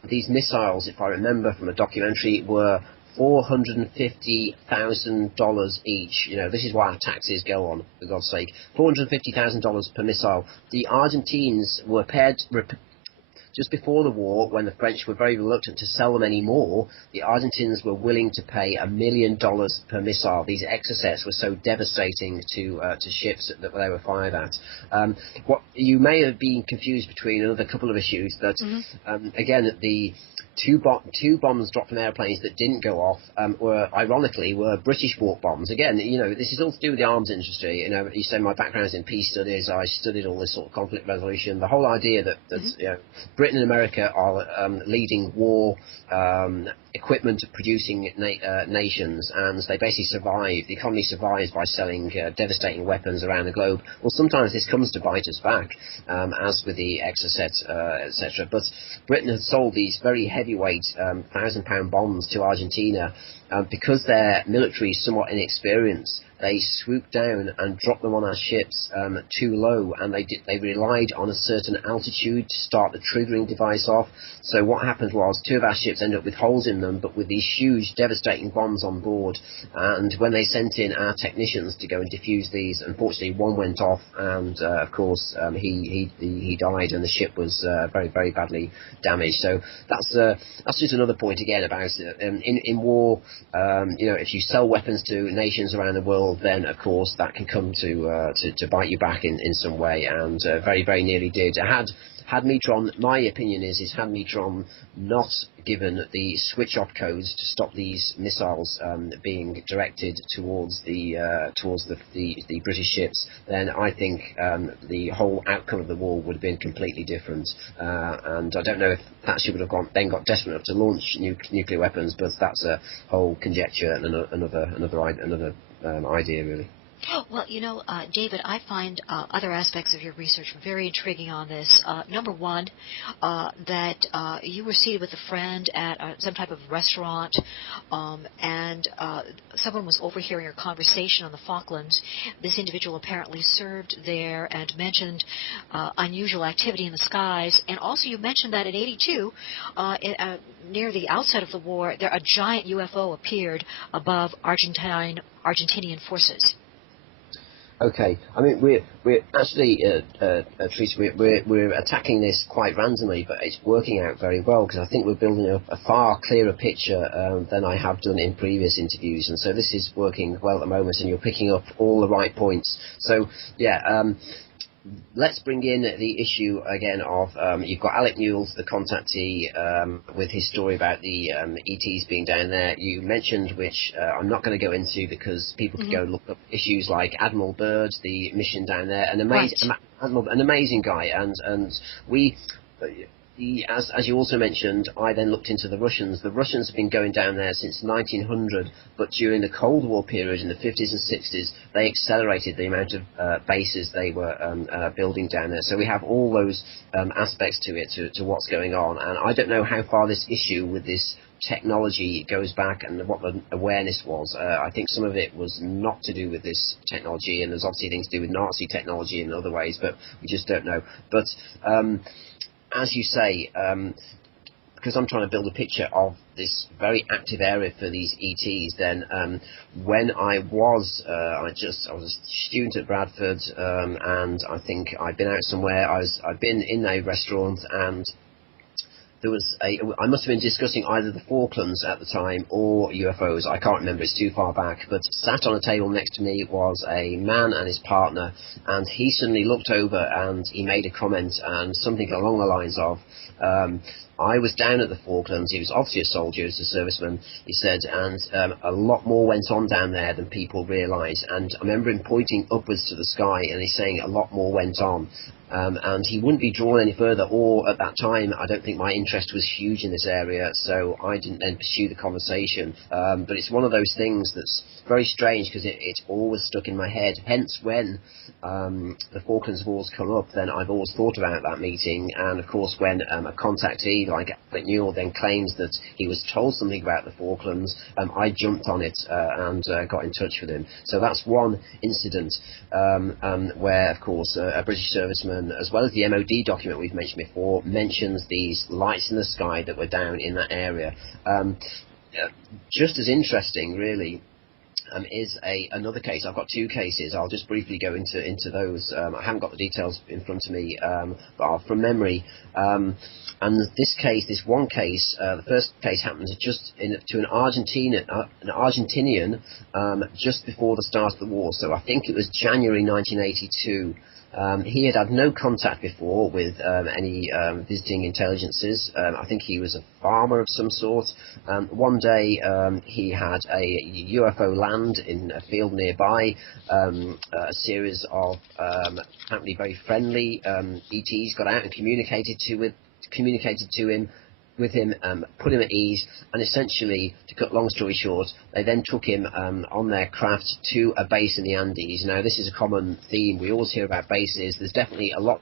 these missiles, if I remember from a documentary, were $450,000 each. This is why our taxes go on, for God's sake. $450,000 per missile. The Argentines were paired. Just before the war, when the French were very reluctant to sell them any more, the Argentines were willing to pay $1 million per missile. These Exocets were so devastating to ships that they were fired at. What you may have been confused between another couple of issues. That again, the two bombs dropped from airplanes that didn't go off were British-bought bombs. Again, this is all to do with the arms industry. You say my background is in peace studies. I studied all this sort of conflict resolution. The whole idea that Britain and America are leading war equipment producing nations, and they basically survive. The economy survives by selling devastating weapons around the globe. Well, sometimes this comes to bite us back, as with the Exocet, etc. But Britain had sold these very heavyweight 1,000-pound bombs to Argentina because their military is somewhat inexperienced. they swooped down and dropped them on our ships too low, and they relied on a certain altitude to start the triggering device off. So what happened was 2 of our ships ended up with holes in them, but with these huge, devastating bombs on board. And when they sent in our technicians to go and defuse these, unfortunately one went off, and of course he died, and the ship was very, very badly damaged. So that's just another point again about in war. If you sell weapons to nations around the world, then of course that can come to bite you back in some way, and very, very nearly did. Had Metron, my opinion is had Metron not given the switch-off codes to stop these missiles being directed towards the British ships, then I think the whole outcome of the war would have been completely different. And I don't know if that ship would have then got desperate enough to launch nuclear weapons, but that's a whole conjecture and another idea, really. Well, David, I find other aspects of your research very intriguing on this. Number one, that you were seated with a friend at some type of restaurant, and someone was overhearing your conversation on the Falklands. This individual apparently served there and mentioned unusual activity in the skies. And also you mentioned that in '82, near the outset of the war, a giant UFO appeared above Argentinian forces. Okay, I mean we're actually, Teresa, we're attacking this quite randomly, but it's working out very well, because I think we're building a far clearer picture than I have done in previous interviews, and so this is working well at the moment, and you're picking up all the right points. So yeah. Let's bring in the issue again of you've got Alec Newald, the contactee, with his story about the ETs being down there. You mentioned, which I'm not going to go into because people could go and look up issues like Admiral Byrd, the mission down there, an amazing guy, and we. As you also mentioned, I then looked into the Russians. The Russians have been going down there since 1900, but during the Cold War period in the 50s and 60s, they accelerated the amount of bases they were building down there. So we have all those aspects to it, to what's going on. And I don't know how far this issue with this technology goes back and what the awareness was. I think some of it was not to do with this technology, and there's obviously things to do with Nazi technology in other ways, but we just don't know. But as you say, because I'm trying to build a picture of this very active area for these ETs, then when I was a student at Bradford, and I think I'd been out somewhere. I'd been in a restaurant, and I must have been discussing either the Falklands at the time or UFOs. I can't remember, it's too far back. But sat on a table next to me was a man and his partner, and he suddenly looked over and he made a comment, and something along the lines of, I was down at the Falklands. He was obviously a soldier, he was a serviceman, he said, and a lot more went on down there than people realise. And I remember him pointing upwards to the sky, and he's saying a lot more went on. And he wouldn't be drawn any further, or at that time I don't think my interest was huge in this area, so I didn't then pursue the conversation. But it's one of those things that's very strange, because it's always stuck in my head. Hence, when the Falklands Wars come up, then I've always thought about that meeting. And of course, when a contactee like Alec Newald then claims that he was told something about the Falklands, I jumped on it and got in touch with him. So that's one incident where, of course, a British serviceman, as well as the MOD document we've mentioned before, mentions these lights in the sky that were down in that area. Just as interesting, really, is another case. I've got two cases. I'll just briefly go into those. I haven't got the details in front of me, but from memory. And this one case, the first case happened to an Argentinian just before the start of the war. So I think it was January 1982. He had no contact before with any visiting intelligences. I think he was a farmer of some sort. One day he had a UFO land in a field nearby. A series of apparently very friendly ETs got out and communicated to him, put him at ease, and essentially, to cut long story short, they then took him on their craft to a base in the Andes. Now, this is a common theme. We always hear about bases. There's definitely a lot.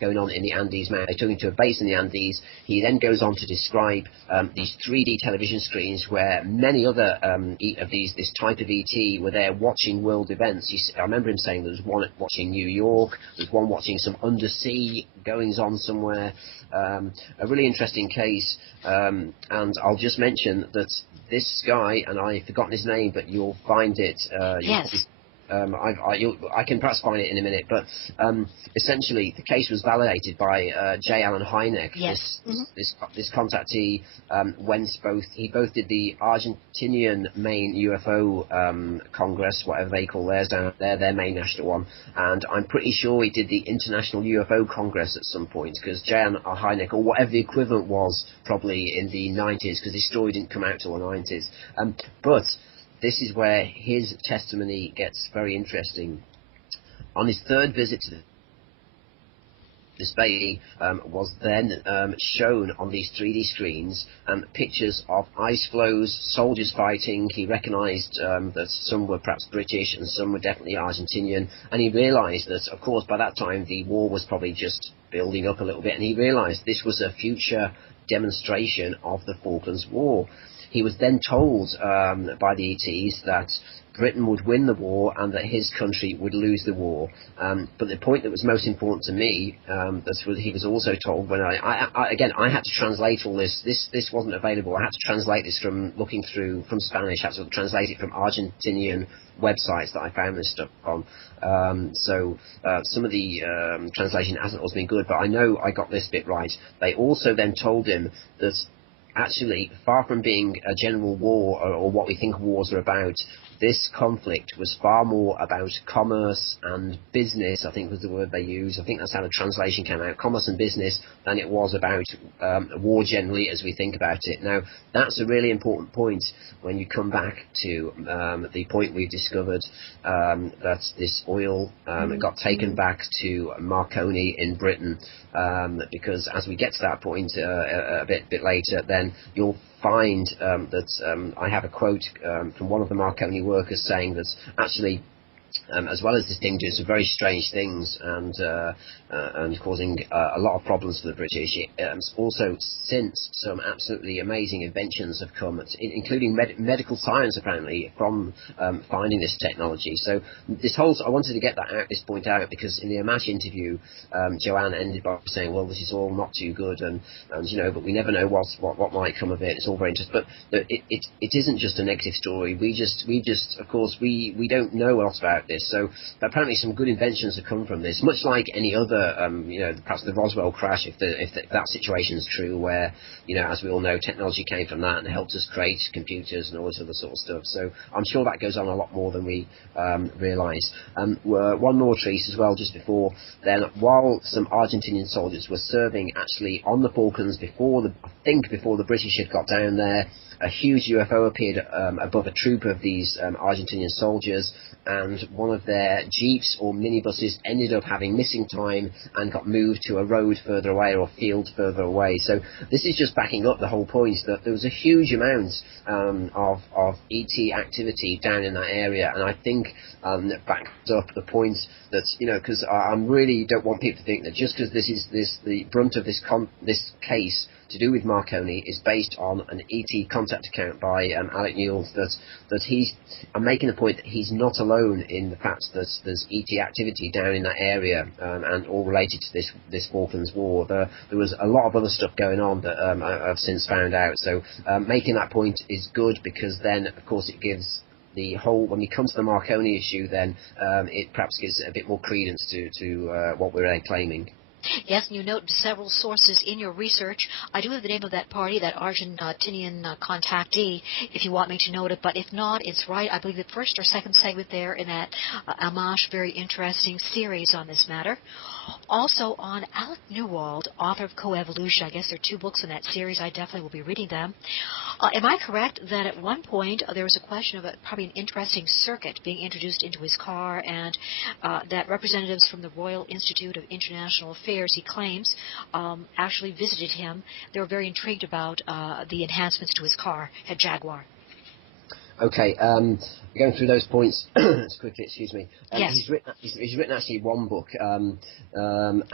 going on in the Andes. They took him to a base in the Andes. He then goes on to describe these 3D television screens where many other of this type of ET were there watching world events. I remember him saying there was one watching New York, there was one watching some undersea goings on somewhere. A really interesting case, and I'll just mention that this guy, and I've forgotten his name, but you'll find it. Yes. I can perhaps find it in a minute, but essentially the case was validated by J. Allen Hynek. Yes. This contactee he both did the Argentinian main UFO Congress, whatever they call theirs down there, their main national one, and I'm pretty sure he did the International UFO Congress at some point, because J. Allen Hynek, or whatever the equivalent was, probably in the 90s, because his story didn't come out till the 90s, but this is where his testimony gets very interesting. On his third visit to this bay, was then shown on these 3D screens pictures of ice floes, soldiers fighting. He recognised that some were perhaps British and some were definitely Argentinian, and he realised that, of course, by that time the war was probably just building up a little bit, and he realised this was a future demonstration of the Falklands War. He was then told by the ETs that Britain would win the war and that his country would lose the war. But the point that was most important to me, that's what he was also told when I had to translate all this. This wasn't available. I had to translate this from Spanish. I had to translate it from Argentinian websites that I found this stuff on. So some of the translation hasn't always been good, but I know I got this bit right. They also then told him that actually, far from being a general war or what we think wars are about, this conflict was far more about commerce and business, I think was the word they used. I think that's how the translation came out, commerce and business, than it was about war generally as we think about it. Now, that's a really important point when you come back to the point we've discovered that this oil got taken back to Marconi in Britain, because as we get to that point a bit later, then you'll find that I have a quote from one of the Marconi workers saying that actually, as well as this thing doing some very strange things and causing a lot of problems for the British, also since some absolutely amazing inventions have come, including medical science apparently, from finding this technology. So I wanted to get this point out, because in the Amash interview, Joanne ended by saying, well, this is all not too good, and but we never know what might come of it. It's all very interesting, but it isn't just a negative story. We just of course we don't know what else about this. So apparently some good inventions have come from this, much like any other, perhaps the Roswell crash, if that situation is true, where, as we all know, technology came from that and helped us create computers and all this other sort of stuff. So I'm sure that goes on a lot more than we realise. One more treat as well, just before then, while some Argentinian soldiers were serving actually on the Falklands before the British had got down there, a huge UFO appeared above a troop of these Argentinian soldiers, and one of their jeeps or minibuses ended up having missing time and got moved to a road further away or field further away. So this is just backing up the whole point that there was a huge amount of ET activity down in that area, and I think that backs up the point that, because I really don't want people to think that just because the brunt of this case to do with Marconi is based on an ET contact account by Alec Newald, I'm making the point that he's not alone in the fact that there's ET activity down in that area, and all related to this Falklands War. There was a lot of other stuff going on that I've since found out. So making that point is good, because then, of course, it gives the whole, when we come to the Marconi issue, then it perhaps gives a bit more credence to what we're claiming. Yes, and you note several sources in your research. I do have the name of that party, that Argentinian contactee, if you want me to note it. But if not, it's right. I believe the first or second segment there in that Amash, very interesting series on this matter. Also on Alec Newald, author of Coevolution. I guess there are 2 books in that series. I definitely will be reading them. Am I correct that at one point there was a question of probably an interesting circuit being introduced into his car, and that representatives from the Royal Institute of International Affairs, he claims, actually visited him. They were very intrigued about the enhancements to his car at Jaguar. Okay, going through those points as quickly, excuse me. Yes. He's written actually one book.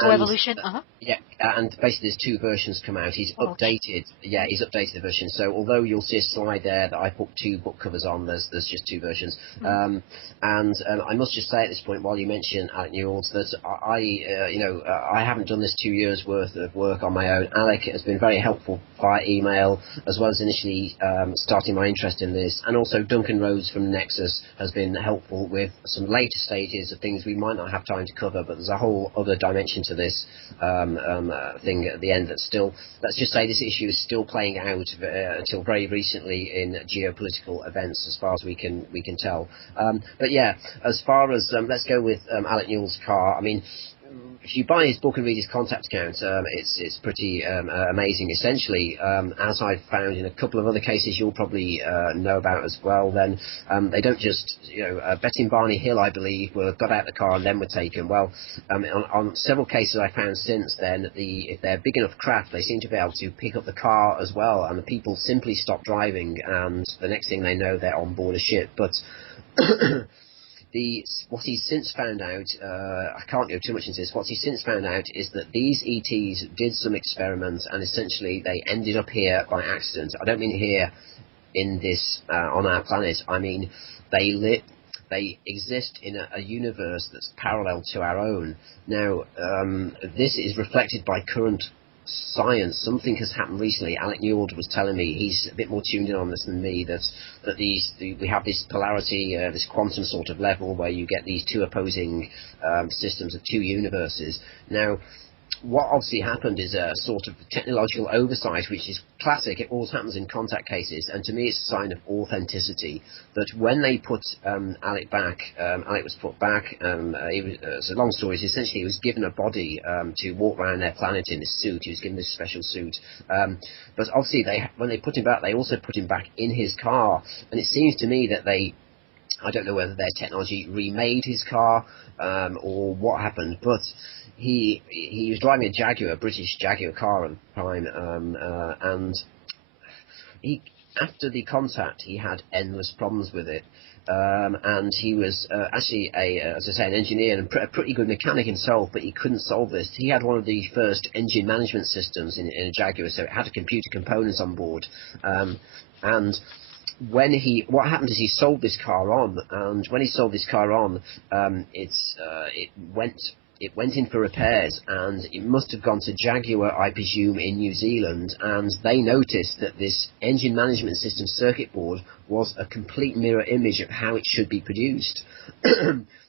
Evolution? Yeah, and basically there's two versions come out. He's updated, he's updated the version. So although you'll see a slide there that I put two book covers on, there's just two versions. And I must just say at this point, while you mention Alec Newald, that I haven't done this 2 years worth of work on my own. Alec has been very helpful via email, as well as initially starting my interest in this, and also Duncan Rhodes from Nexus has been helpful with some later stages of things we might not have time to cover, but there's a whole other dimension to this thing at the end that's still, let's just say this issue is still playing out until very recently in geopolitical events, as far as we can tell. But yeah, as far as let's go with Alec Newell's car. I mean, if you buy his book and read his contact account, it's pretty amazing. Essentially, as I've found in a couple of other cases you'll probably know about as well, then they don't just, Betty and Barney Hill, I believe, got out of the car and then were taken. Well, on several cases I found since then, if they're big enough craft, they seem to be able to pick up the car as well, and the people simply stop driving, and the next thing they know, they're on board a ship. But what he's since found out, I can't go too much into this, what he's since found out is that these ETs did some experiments and essentially they ended up here by accident. I don't mean here in this, on our planet, I mean they exist in a universe that's parallel to our own. Now, this is reflected by current science. Something has happened recently. Alec Newald was telling me, he's a bit more tuned in on this than me, that we have this polarity, this quantum sort of level where you get these two opposing systems of two universes. Now, what obviously happened is a sort of technological oversight, which is classic. It always happens in contact cases, and to me it's a sign of authenticity. That when they put Alec back, Alec was put back. It's a long story. Essentially, he was given a body to walk around their planet in this suit. He was given this special suit. But obviously, when they put him back, they also put him back in his car. And it seems to me that I don't know whether their technology remade his car or what happened, but he was driving a Jaguar, a British Jaguar car at the time, and after the contact he had endless problems with it, and he was actually as I say, an engineer and a pretty good mechanic himself, but he couldn't solve this. He had one of the first engine management systems in a Jaguar, so it had computer components on board, and what happened is he sold this car on, and when he sold this car on, it went in for repairs, and it must have gone to Jaguar, I presume, in New Zealand, and they noticed that this engine management system circuit board was a complete mirror image of how it should be produced.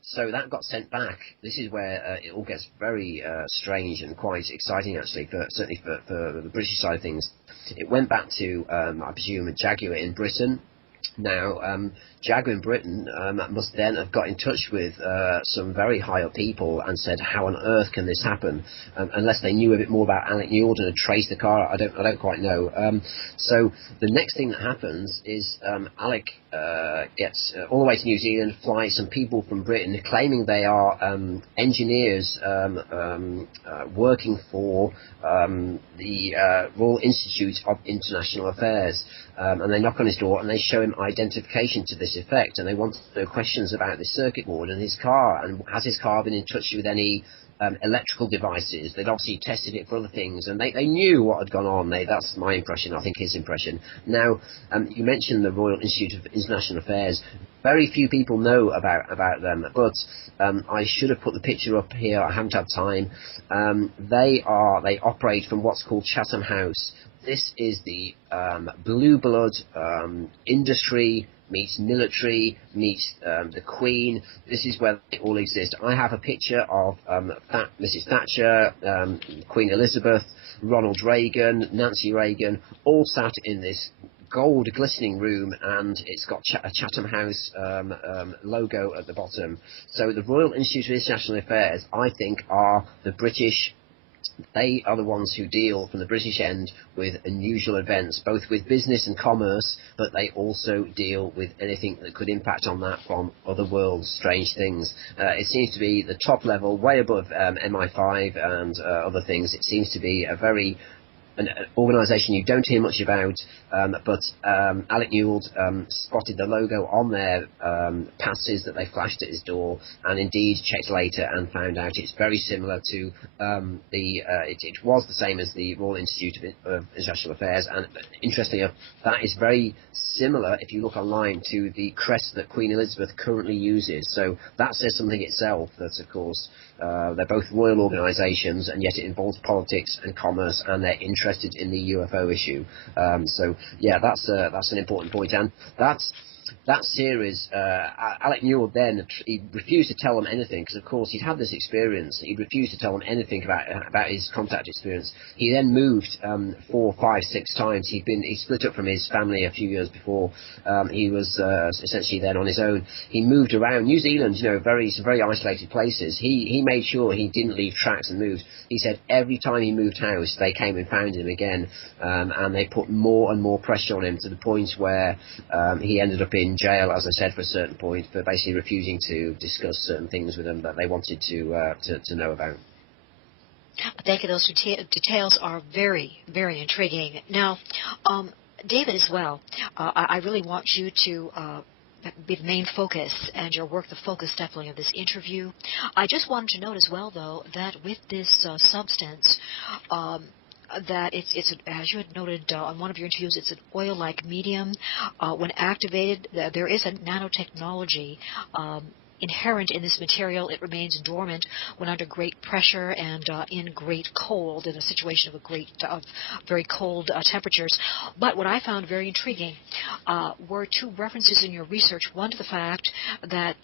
So that got sent back. This is where it all gets very strange and quite exciting, actually, certainly for the British side of things. It went back to, I presume, a Jaguar in Britain. Now, Jaguar in Britain must then have got in touch with some very high-up people and said, how on earth can this happen? Unless they knew a bit more about Alec Newald and had traced the car, I don't quite know. So the next thing that happens is Alec gets all the way to New Zealand, flies some people from Britain claiming they are engineers working for the Royal Institute of International Affairs. And they knock on his door and they show him identification to this effect, and they want to know questions about the circuit board and his car, and has his car been in touch with any electrical devices. They'd obviously tested it for other things, and they knew what had gone on. That's my impression, I think his impression. Now, you mentioned the Royal Institute of International Affairs. Very few people know about them, but I should have put the picture up here. I haven't had time. They operate from what's called Chatham House. This is the blue blood industry meets military meets the Queen. This is where they all exist. I have a picture of Mrs. Thatcher, Queen Elizabeth, Ronald Reagan, Nancy Reagan, all sat in this gold glistening room, and it's got a Chatham House logo at the bottom. So the Royal Institute of International Affairs, I think, are the British. They are the ones who deal from the British end with unusual events, both with business and commerce, but they also deal with anything that could impact on that from other worlds, strange things. It seems to be the top level, way above MI5 and other things. It seems to be a very an organisation you don't hear much about, but Alec Newald spotted the logo on their passes that they flashed at his door, and indeed checked later and found out it's very similar to it was the same as the Royal Institute of International Affairs, and interestingly enough, that is very similar, if you look online, to the crest that Queen Elizabeth currently uses. So that says something itself, that of course they're both royal organisations, and yet it involves politics and commerce, and they're interested in the UFO issue. So yeah, that's an important point, and that series, Alec Newald then, he refused to tell them anything, because of course he'd had this experience. He refused to tell them anything about his contact experience. He then moved 4, 5, 6 times. He split up from his family a few years before. He was essentially then on his own. He moved around New Zealand, some very isolated places. He made sure he didn't leave tracks and moved. He said every time he moved house, they came and found him again, and they put more and more pressure on him, to the point where he ended up in jail, as I said, for a certain point, for basically refusing to discuss certain things with them that they wanted to know about. Thank you. Those details are very, very intriguing. Now, David, as well, I really want you to be the main focus, and your work the focus definitely of this interview. I just wanted to note as well, though, that with this substance, that it's as you had noted on one of your interviews, it's an oil-like medium. When activated, there is a nanotechnology inherent in this material. It remains dormant when under great pressure and in great cold, in a situation of very cold temperatures. But what I found very intriguing were 2 references in your research. One to the fact that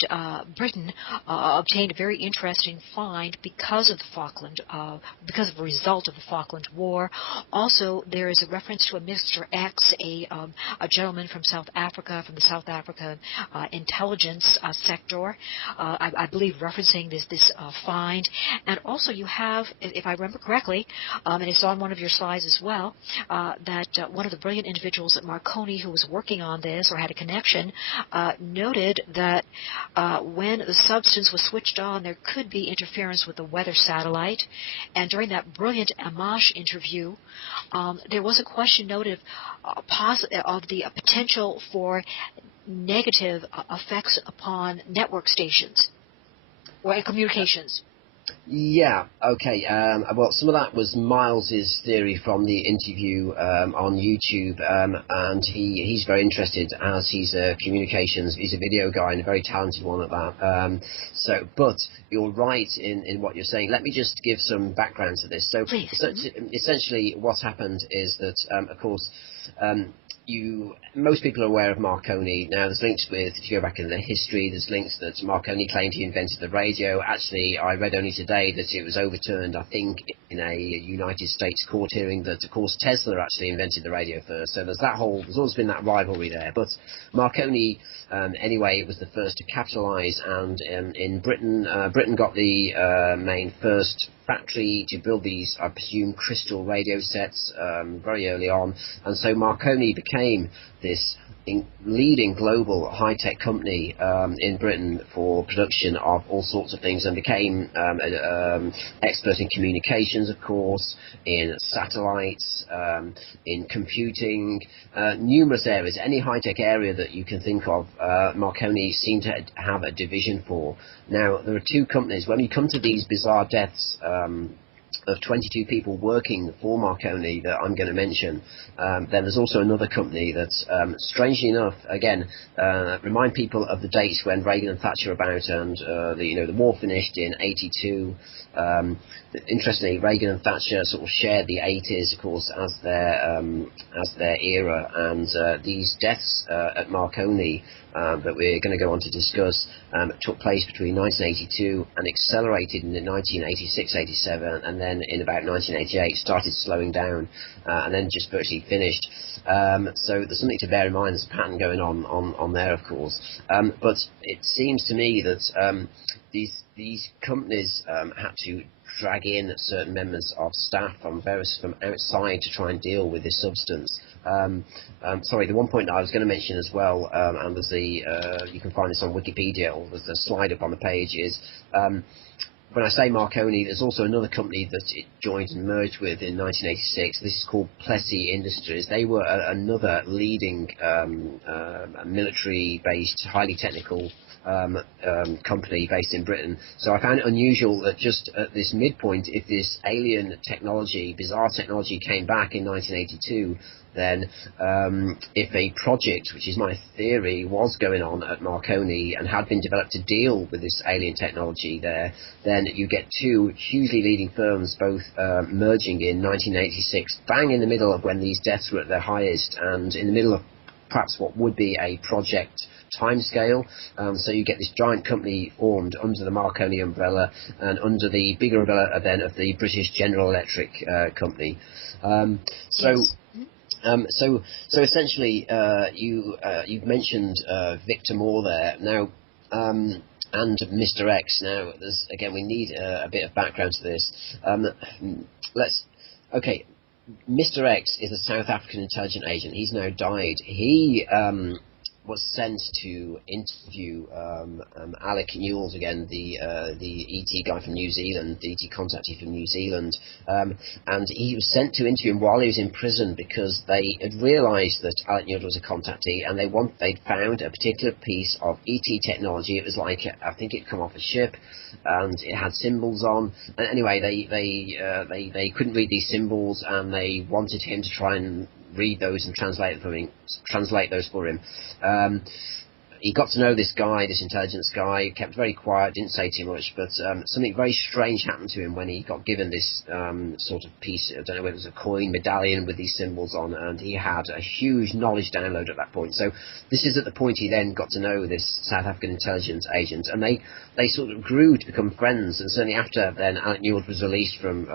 Britain obtained a very interesting find because of the result of the Falklands War. Also, there is a reference to a Mr. X, a gentleman from South Africa, from the South African intelligence sector. I believe referencing this find. And also you have, if I remember correctly, and it's on one of your slides as well, that one of the brilliant individuals at Marconi who was working on this, or had a connection, noted that when the substance was switched on, there could be interference with the weather satellite. And during that brilliant Amash interview, there was a question noted of the potential for negative effects upon network stations or communications. Yeah, okay. Well, some of that was Miles's theory from the interview on YouTube, and he's very interested, as he's a video guy, and a very talented one at that. But you're right in what you're saying. Let me just give some background to this. So, essentially, what's happened is that, of course, most people are aware of Marconi. Now, there's links if you go back in the history, there's links that Marconi claimed he invented the radio. Actually, I read only today that it was overturned, I think, in a United States court hearing, that, of course, Tesla actually invented the radio first. So there's always been that rivalry there. But Marconi, anyway, was the first to capitalise, and in Britain got the main first factory to build these, I presume, crystal radio sets very early on, and so Marconi became this leading global high-tech company in Britain for production of all sorts of things, and became expert in communications, of course, in satellites, in computing, numerous areas. Any high-tech area that you can think of, Marconi seemed to have a division for. Now, there are 2 companies. When you come to these bizarre deaths of 22 people working for Marconi that I'm going to mention, then there's also another company that, strangely enough, again, remind people of the dates when Reagan and Thatcher were about, and the war finished in '82. Interestingly, Reagan and Thatcher sort of shared the '80s, of course, as their era, and these deaths at Marconi that we're going to go on to discuss took place between 1982 and accelerated in 1986-87, and then in about 1988 started slowing down, and then just virtually finished. So there's something to bear in mind. There's a pattern going on there, of course. But it seems to me that these companies had to drag in certain members of staff from outside to try and deal with this substance. Sorry, the one point I was going to mention as well, and you can find this on Wikipedia, or there's a slide up on the page, is when I say Marconi, there's also another company that it joined and merged with in 1986. This is called Plessey Industries. They were another leading military-based, highly technical company based in Britain. So I found it unusual that just at this midpoint, if this alien technology, bizarre technology, came back in 1982, then if a project, which is my theory, was going on at Marconi and had been developed to deal with this alien technology there, then you get two hugely leading firms both merging in 1986, bang in the middle of when these deaths were at their highest, and in the middle of perhaps what would be a project timescale. So you get this giant company formed under the Marconi umbrella and under the bigger umbrella then of the British General Electric company. Yes. So essentially, you've mentioned Victor Moore there now, and Mr. X. Now, we need a bit of background to this. Mr. X is a South African intelligence agent. He's now died. He was sent to interview Alec Newald again, the ET guy from New Zealand, the ET contactee from New Zealand, and he was sent to interview him while he was in prison because they had realised that Alec Newald was a contactee, and they'd found a particular piece of ET technology. It was like, I think it'd come off a ship, and it had symbols on. And anyway, they couldn't read these symbols, and they wanted him to try and read those and translate those for him. He got to know this guy, this intelligence guy, kept very quiet, didn't say too much, but something very strange happened to him when he got given this sort of piece, I don't know whether it was a coin medallion with these symbols on, and he had a huge knowledge download at that point. So this is at the point he then got to know this South African intelligence agent, and they sort of grew to become friends, and certainly after then Alec Newald was released from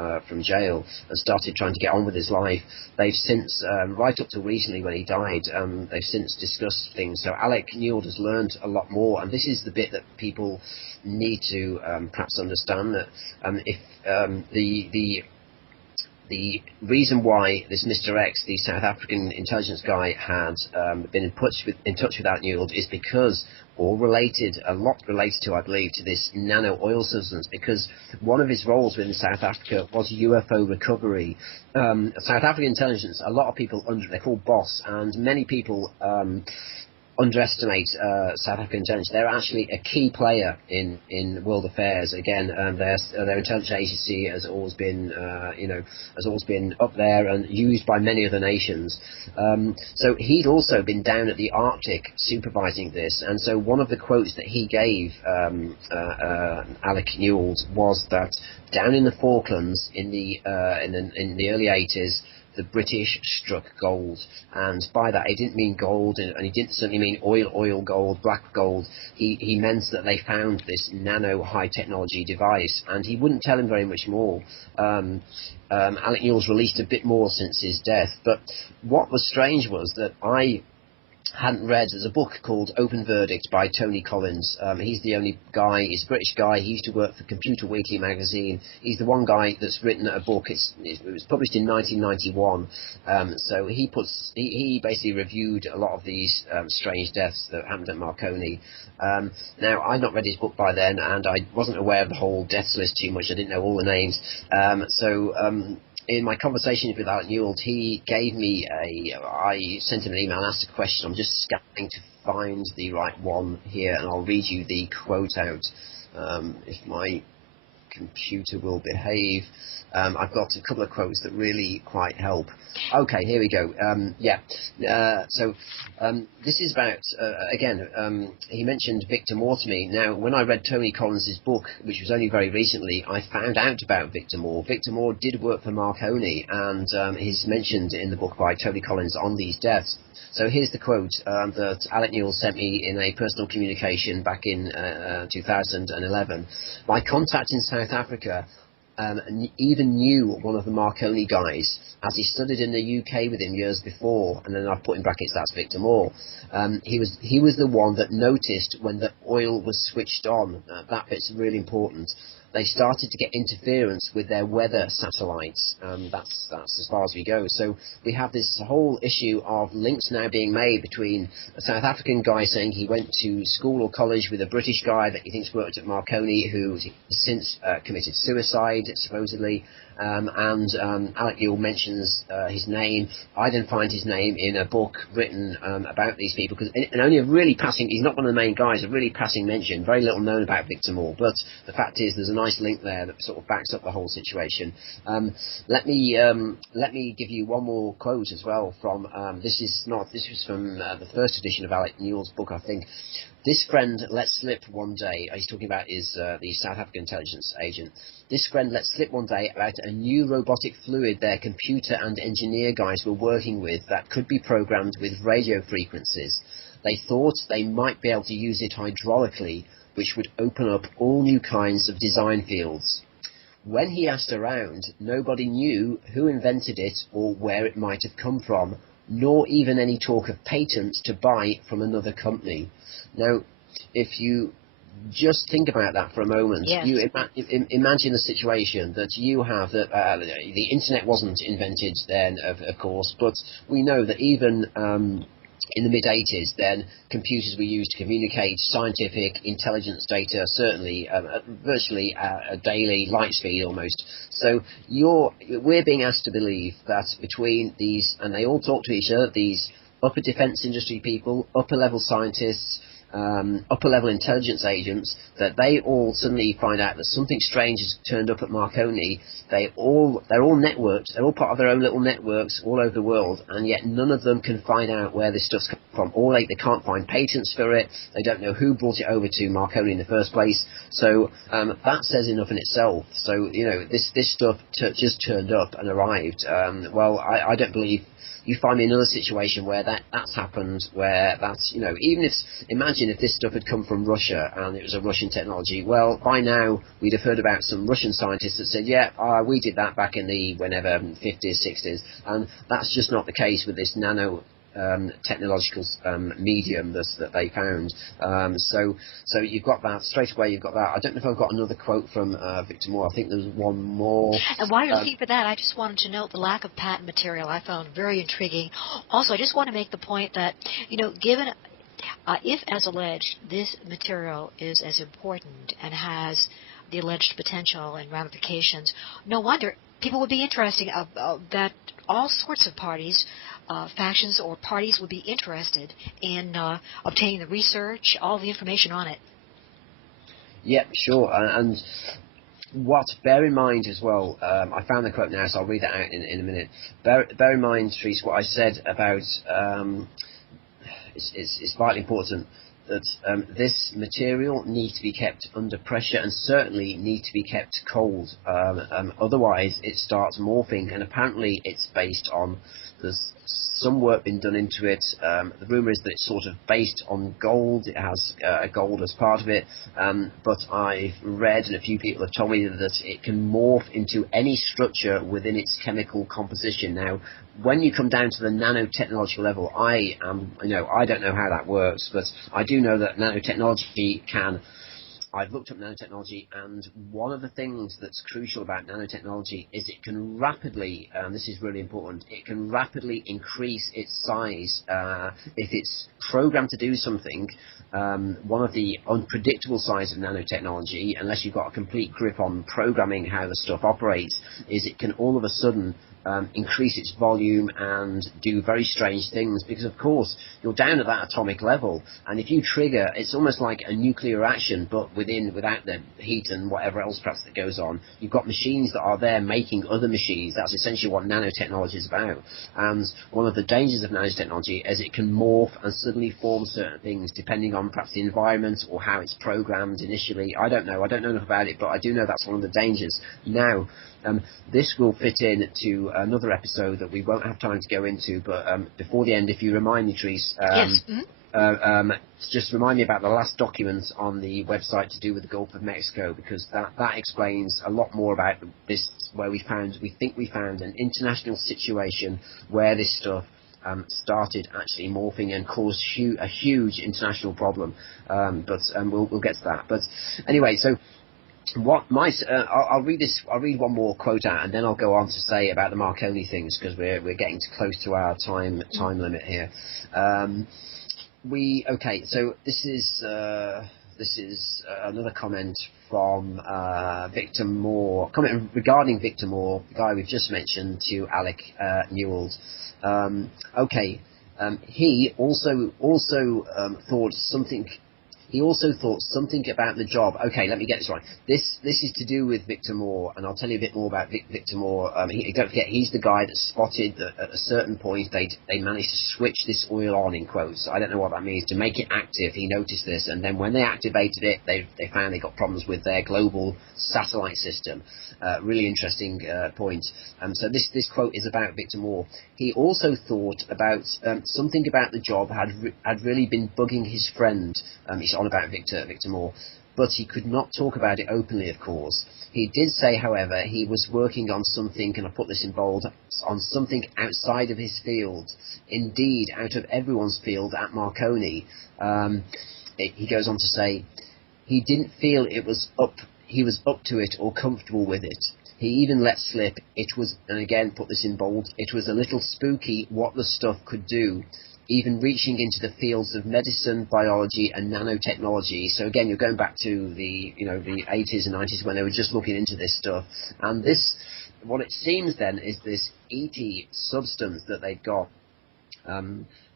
jail and started trying to get on with his life, they've since, right up to recently when he died, they've since discussed things. So Alec Newald has learned a lot more, and this is the bit that people need to perhaps understand, that if the reason why this Mr. X, the South African intelligence guy, had been in touch with Alec Newald is because, a lot related to, I believe, to this nano oil substance, because one of his roles within South Africa was UFO recovery. South African intelligence, a lot of people, they're called BOSS, and many people underestimate South African intelligence. They're actually a key player in world affairs. Again, their intelligence agency has always been, up there and used by many other nations. So he'd also been down at the Arctic supervising this, and so one of the quotes that he gave Alec Newald was that down in the Falklands in the early 80s, the British struck gold, and by that he didn't mean gold, and he didn't certainly mean oil gold, black gold. He meant that they found this nano high technology device, and he wouldn't tell him very much more. Alec Newell's released a bit more since his death, but what was strange was that I hadn't read, there's a book called Open Verdict by Tony Collins. He's the only guy, he's a British guy, he used to work for Computer Weekly magazine. He's the one guy that's written a book, it was published in 1991, so he basically reviewed a lot of these strange deaths that happened at Marconi. Now, I'd not read his book by then, and I wasn't aware of the whole deaths list too much, I didn't know all the names, in my conversations with Alec Newald, he gave me I sent him an email and asked a question. I'm just scanning to find the right one here, and I'll read you the quote out, if my computer will behave. I've got a couple of quotes that really quite help. Okay, here we go. This is about, he mentioned Victor Moore to me. Now, when I read Tony Collins' book, which was only very recently, I found out about Victor Moore. Victor Moore did work for Marconi, and he's mentioned in the book by Tony Collins on these deaths. So here's the quote that Alec Newald sent me in a personal communication back in 2011. My contact in South Africa even knew one of the Marconi guys, as he studied in the UK with him years before, and then I've put in brackets, that's Victor Moore. He was the one that noticed when the oil was switched on. That bit's really important. they started to get interference with their weather satellites. That's as far as we go. So we have this whole issue of links now being made between a South African guy saying he went to school or college with a British guy that he thinks worked at Marconi, who since committed suicide, supposedly. Alec Newald mentions his name. I then find his name in a book written about these people, and only a really passing, he's not one of the main guys, a really passing mention, very little known about Victor Moore, but the fact is there's a nice link there that sort of backs up the whole situation. Let me give you one more quote as well from, this was from the first edition of Alec Newald's book, I think. This friend let slip one day, he's talking about the South African intelligence agent, this friend let slip one day about a new robotic fluid their computer and engineer guys were working with that could be programmed with radio frequencies. They thought they might be able to use it hydraulically, which would open up all new kinds of design fields. When he asked around, nobody knew who invented it or where it might have come from, nor even any talk of patents to buy from another company. Now, if you just think about that for a moment, yes. You imagine a situation that you have that the internet wasn't invented then, of course, but we know that even in the mid-80s, then computers were used to communicate scientific intelligence data, certainly virtually a daily light speed almost. So we're being asked to believe that between these, and they all talk to each other, these upper defense industry people, upper level scientists, upper level intelligence agents, that they all suddenly find out that something strange has turned up at Marconi. They're all networked, they're all part of their own little networks all over the world, and yet none of them can find out where this stuff's come from. They can't find patents for it, they don't know who brought it over to Marconi in the first place. So that says enough in itself. So this stuff just turned up and arrived. I don't believe you find me another situation where that's happened, where that's, imagine if this stuff had come from Russia and it was a Russian technology. Well, by now we'd have heard about some Russian scientists that said, we did that back in the 50s, 60s, and that's just not the case with this nano technological medium that they found. So you've got that straight away. You've got that. I don't know if I've got another quote from Victor Moore. I think there's one more. And while you're looking for that, I just wanted to note the lack of patent material I found very intriguing. Also, I just want to make the point that given if, as alleged, this material is as important and has the alleged potential and ramifications, no wonder people would be interested that all sorts of parties, factions or parties would be interested in obtaining the research, all the information on it. Yeah, sure. And bear in mind as well, I found the quote now, so I'll read that out in a minute. Bear in mind, Therese, what I said about it's vitally important that this material needs to be kept under pressure and certainly need to be kept cold. Otherwise, it starts morphing, and apparently it's based on, there's some work been done into it. The rumour is that it's sort of based on gold. It has gold as part of it. But I've read, and a few people have told me, that it can morph into any structure within its chemical composition. Now, when you come down to the nanotechnological level, I don't know how that works, but I do know that nanotechnology can. I've looked up nanotechnology, and one of the things that's crucial about nanotechnology is it can rapidly, and this is really important, it can rapidly increase its size. If it's programmed to do something, one of the unpredictable sides of nanotechnology, unless you've got a complete grip on programming how the stuff operates, is it can all of a sudden increase its volume and do very strange things, because of course you're down at that atomic level, and if you trigger, it's almost like a nuclear reaction, but without the heat and whatever else perhaps that goes on. You've got machines that are there making other machines. That's essentially what nanotechnology is about. And one of the dangers of nanotechnology is it can morph and suddenly form certain things depending on perhaps the environment or how it's programmed initially. I don't know enough about it, but I do know that's one of the dangers. Now, this will fit in to another episode that we won't have time to go into, but before the end, if you remind me, Therese, yes. Just remind me about the last document on the website to do with the Gulf of Mexico, because that explains a lot more about this, where we think we found an international situation where this stuff started actually morphing and caused a huge international problem. But we'll get to that. But anyway, so what my I'll read this. I'll read one more quote out, and then I'll go on to say about the Marconi things, because we're getting close to our time limit here. Okay. So this is another comment from Victor Moore. Comment regarding Victor Moore, the guy we've just mentioned, to Alec Newald. Okay. He also thought something. He also thought something about the job. Okay, let me get this right. This is to do with Victor Moore, and I'll tell you a bit more about Victor Moore. Don't forget, he's the guy that spotted that at a certain point they managed to switch this oil on, in quotes. I don't know what that means. To make it active, he noticed this, and then when they activated it, they found they got problems with their global satellite system. Really interesting point. So this quote is about Victor Moore. He also thought about something about the job had really been bugging his friend. He's on about Victor Moore, but he could not talk about it openly, of course. He did say, however, he was working on something, and I put this in bold, on something outside of his field. Indeed, out of everyone's field at Marconi. He goes on to say, he didn't feel he was up to it or comfortable with it. He even let slip, it was, and again put this in bold, it was a little spooky what the stuff could do, even reaching into the fields of medicine, biology, and nanotechnology. So again, you're going back to the 80s and 90s when they were just looking into this stuff. And this, what it seems then, is this ET substance that they've got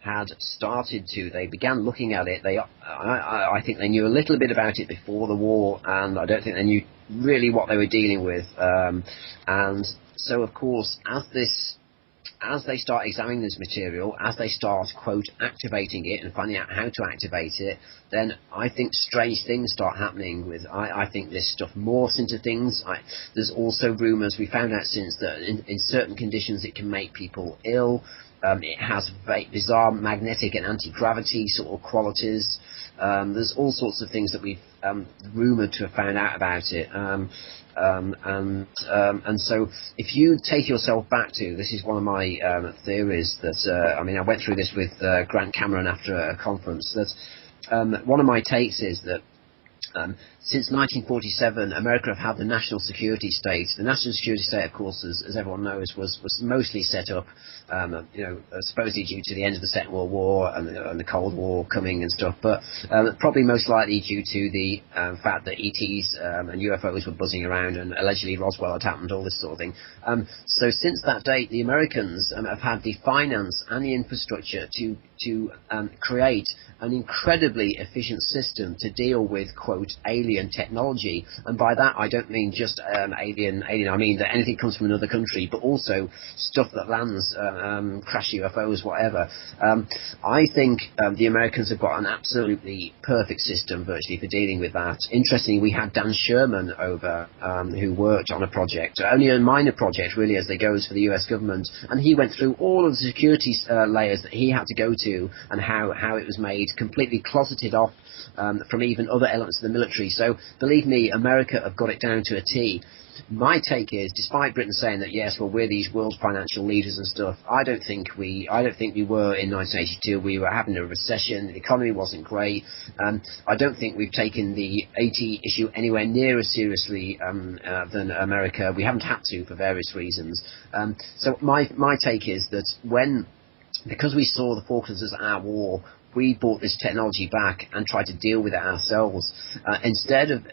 had started to. They began looking at it. I think they knew a little bit about it before the war, and I don't think they knew really what they were dealing with. And so, of course, as they start examining this material, as they start, quote, activating it and finding out how to activate it, then I think strange things start happening with, I think this stuff morphs into things. There's also rumours, we found out since, that in certain conditions it can make people ill. It has bizarre magnetic and anti-gravity sort of qualities. There's all sorts of things that we've rumoured to have found out about it. And so if you take yourself back to, this is one of my theories that, I went through this with Grant Cameron after a conference, that one of my takes is that since 1947, America have had the national security state. The national security state, of course, as everyone knows, was mostly set up, supposedly due to the end of the Second World War and the Cold War coming and stuff, but probably most likely due to the fact that ETs and UFOs were buzzing around and allegedly Roswell had happened, all this sort of thing. So since that date, the Americans have had the finance and the infrastructure to create an incredibly efficient system to deal with, quote, alien technology. And by that I don't mean just alien, I mean that anything comes from another country, but also stuff that lands, crash UFOs, whatever. I think the Americans have got an absolutely perfect system virtually for dealing with that. Interestingly, we had Dan Sherman over, who worked on a project, only a minor project really as they goes for the US government, and he went through all of the security layers that he had to go to and how it was made, completely closeted off from even other elements of the military. So believe me, America have got it down to a T. My take is, despite Britain saying that yes, well, we're these world financial leaders and stuff, I don't think we were in 1982. We were having a recession. The economy wasn't great. I don't think we've taken the AT issue anywhere near as seriously than America. We haven't had to for various reasons. So my take is that because we saw the Falklands as our war, we brought this technology back and tried to deal with it ourselves, instead of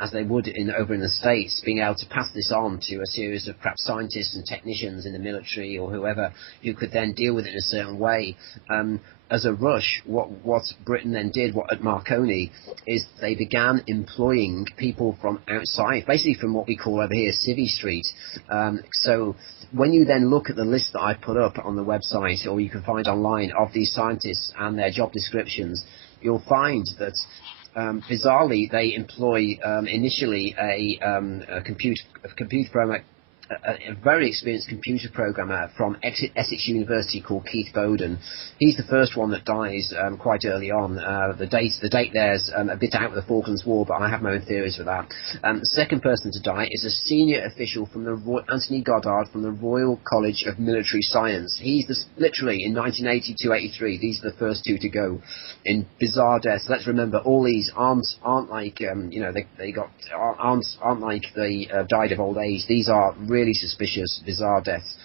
as they would over in the States, being able to pass this on to a series of perhaps scientists and technicians in the military or whoever who could then deal with it in a certain way. As a rush, what Britain then did at Marconi is they began employing people from outside, basically from what we call over here Civvy Street. So when you then look at the list that I put up on the website, or you can find online, of these scientists and their job descriptions, you'll find that bizarrely they employ initially a computer program a very experienced computer programmer from Essex University called Keith Bowden. He's the first one that dies quite early on. The date there's a bit out with the Falklands War, but I have my own theories for that. The second person to die is a senior official from the Anthony Goddard from the Royal College of Military Science. He's literally in 1980 to 83. These are the first two to go in bizarre deaths. Let's remember, all these aren't like they got aren't like they died of old age. These are really suspicious, bizarre deaths.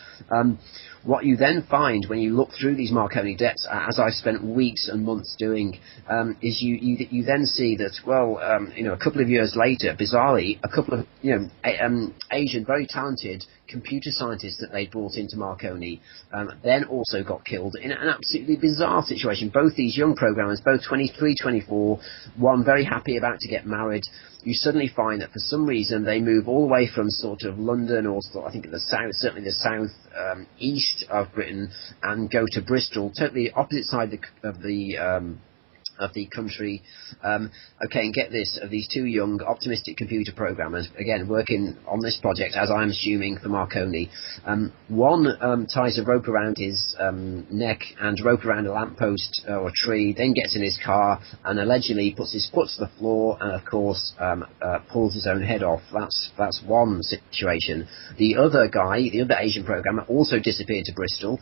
What you then find when you look through these Marconi deaths, as I've spent weeks and months doing, is you then see that, well, a couple of years later, bizarrely, a couple of Asian, very talented computer scientists that they brought into Marconi then also got killed in an absolutely bizarre situation. Both these young programmers, both 23, 24, one very happy about to get married. You suddenly find that for some reason they move all the way from sort of London, or I think the south, certainly the south east of Britain, and go to Bristol, totally opposite side of the country. Okay, and get this, of these two young, optimistic computer programmers, again, working on this project, as I'm assuming, for Marconi. One ties a rope around his neck and rope around a lamppost or a tree, then gets in his car and allegedly puts his foot to the floor and, of course, pulls his own head off. That's one situation. The other guy, the other Asian programmer, also disappeared to Bristol,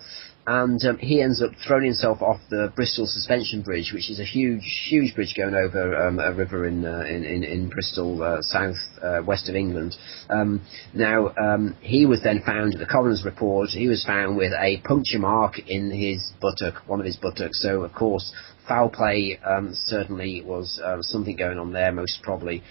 and he ends up throwing himself off the Bristol Suspension Bridge, which is a huge bridge going over a river in Bristol, south west of England. He was then found, at the coroner's report, he was found with a puncture mark in his buttock, one of his buttocks. So, of course, foul play certainly was something going on there, most probably.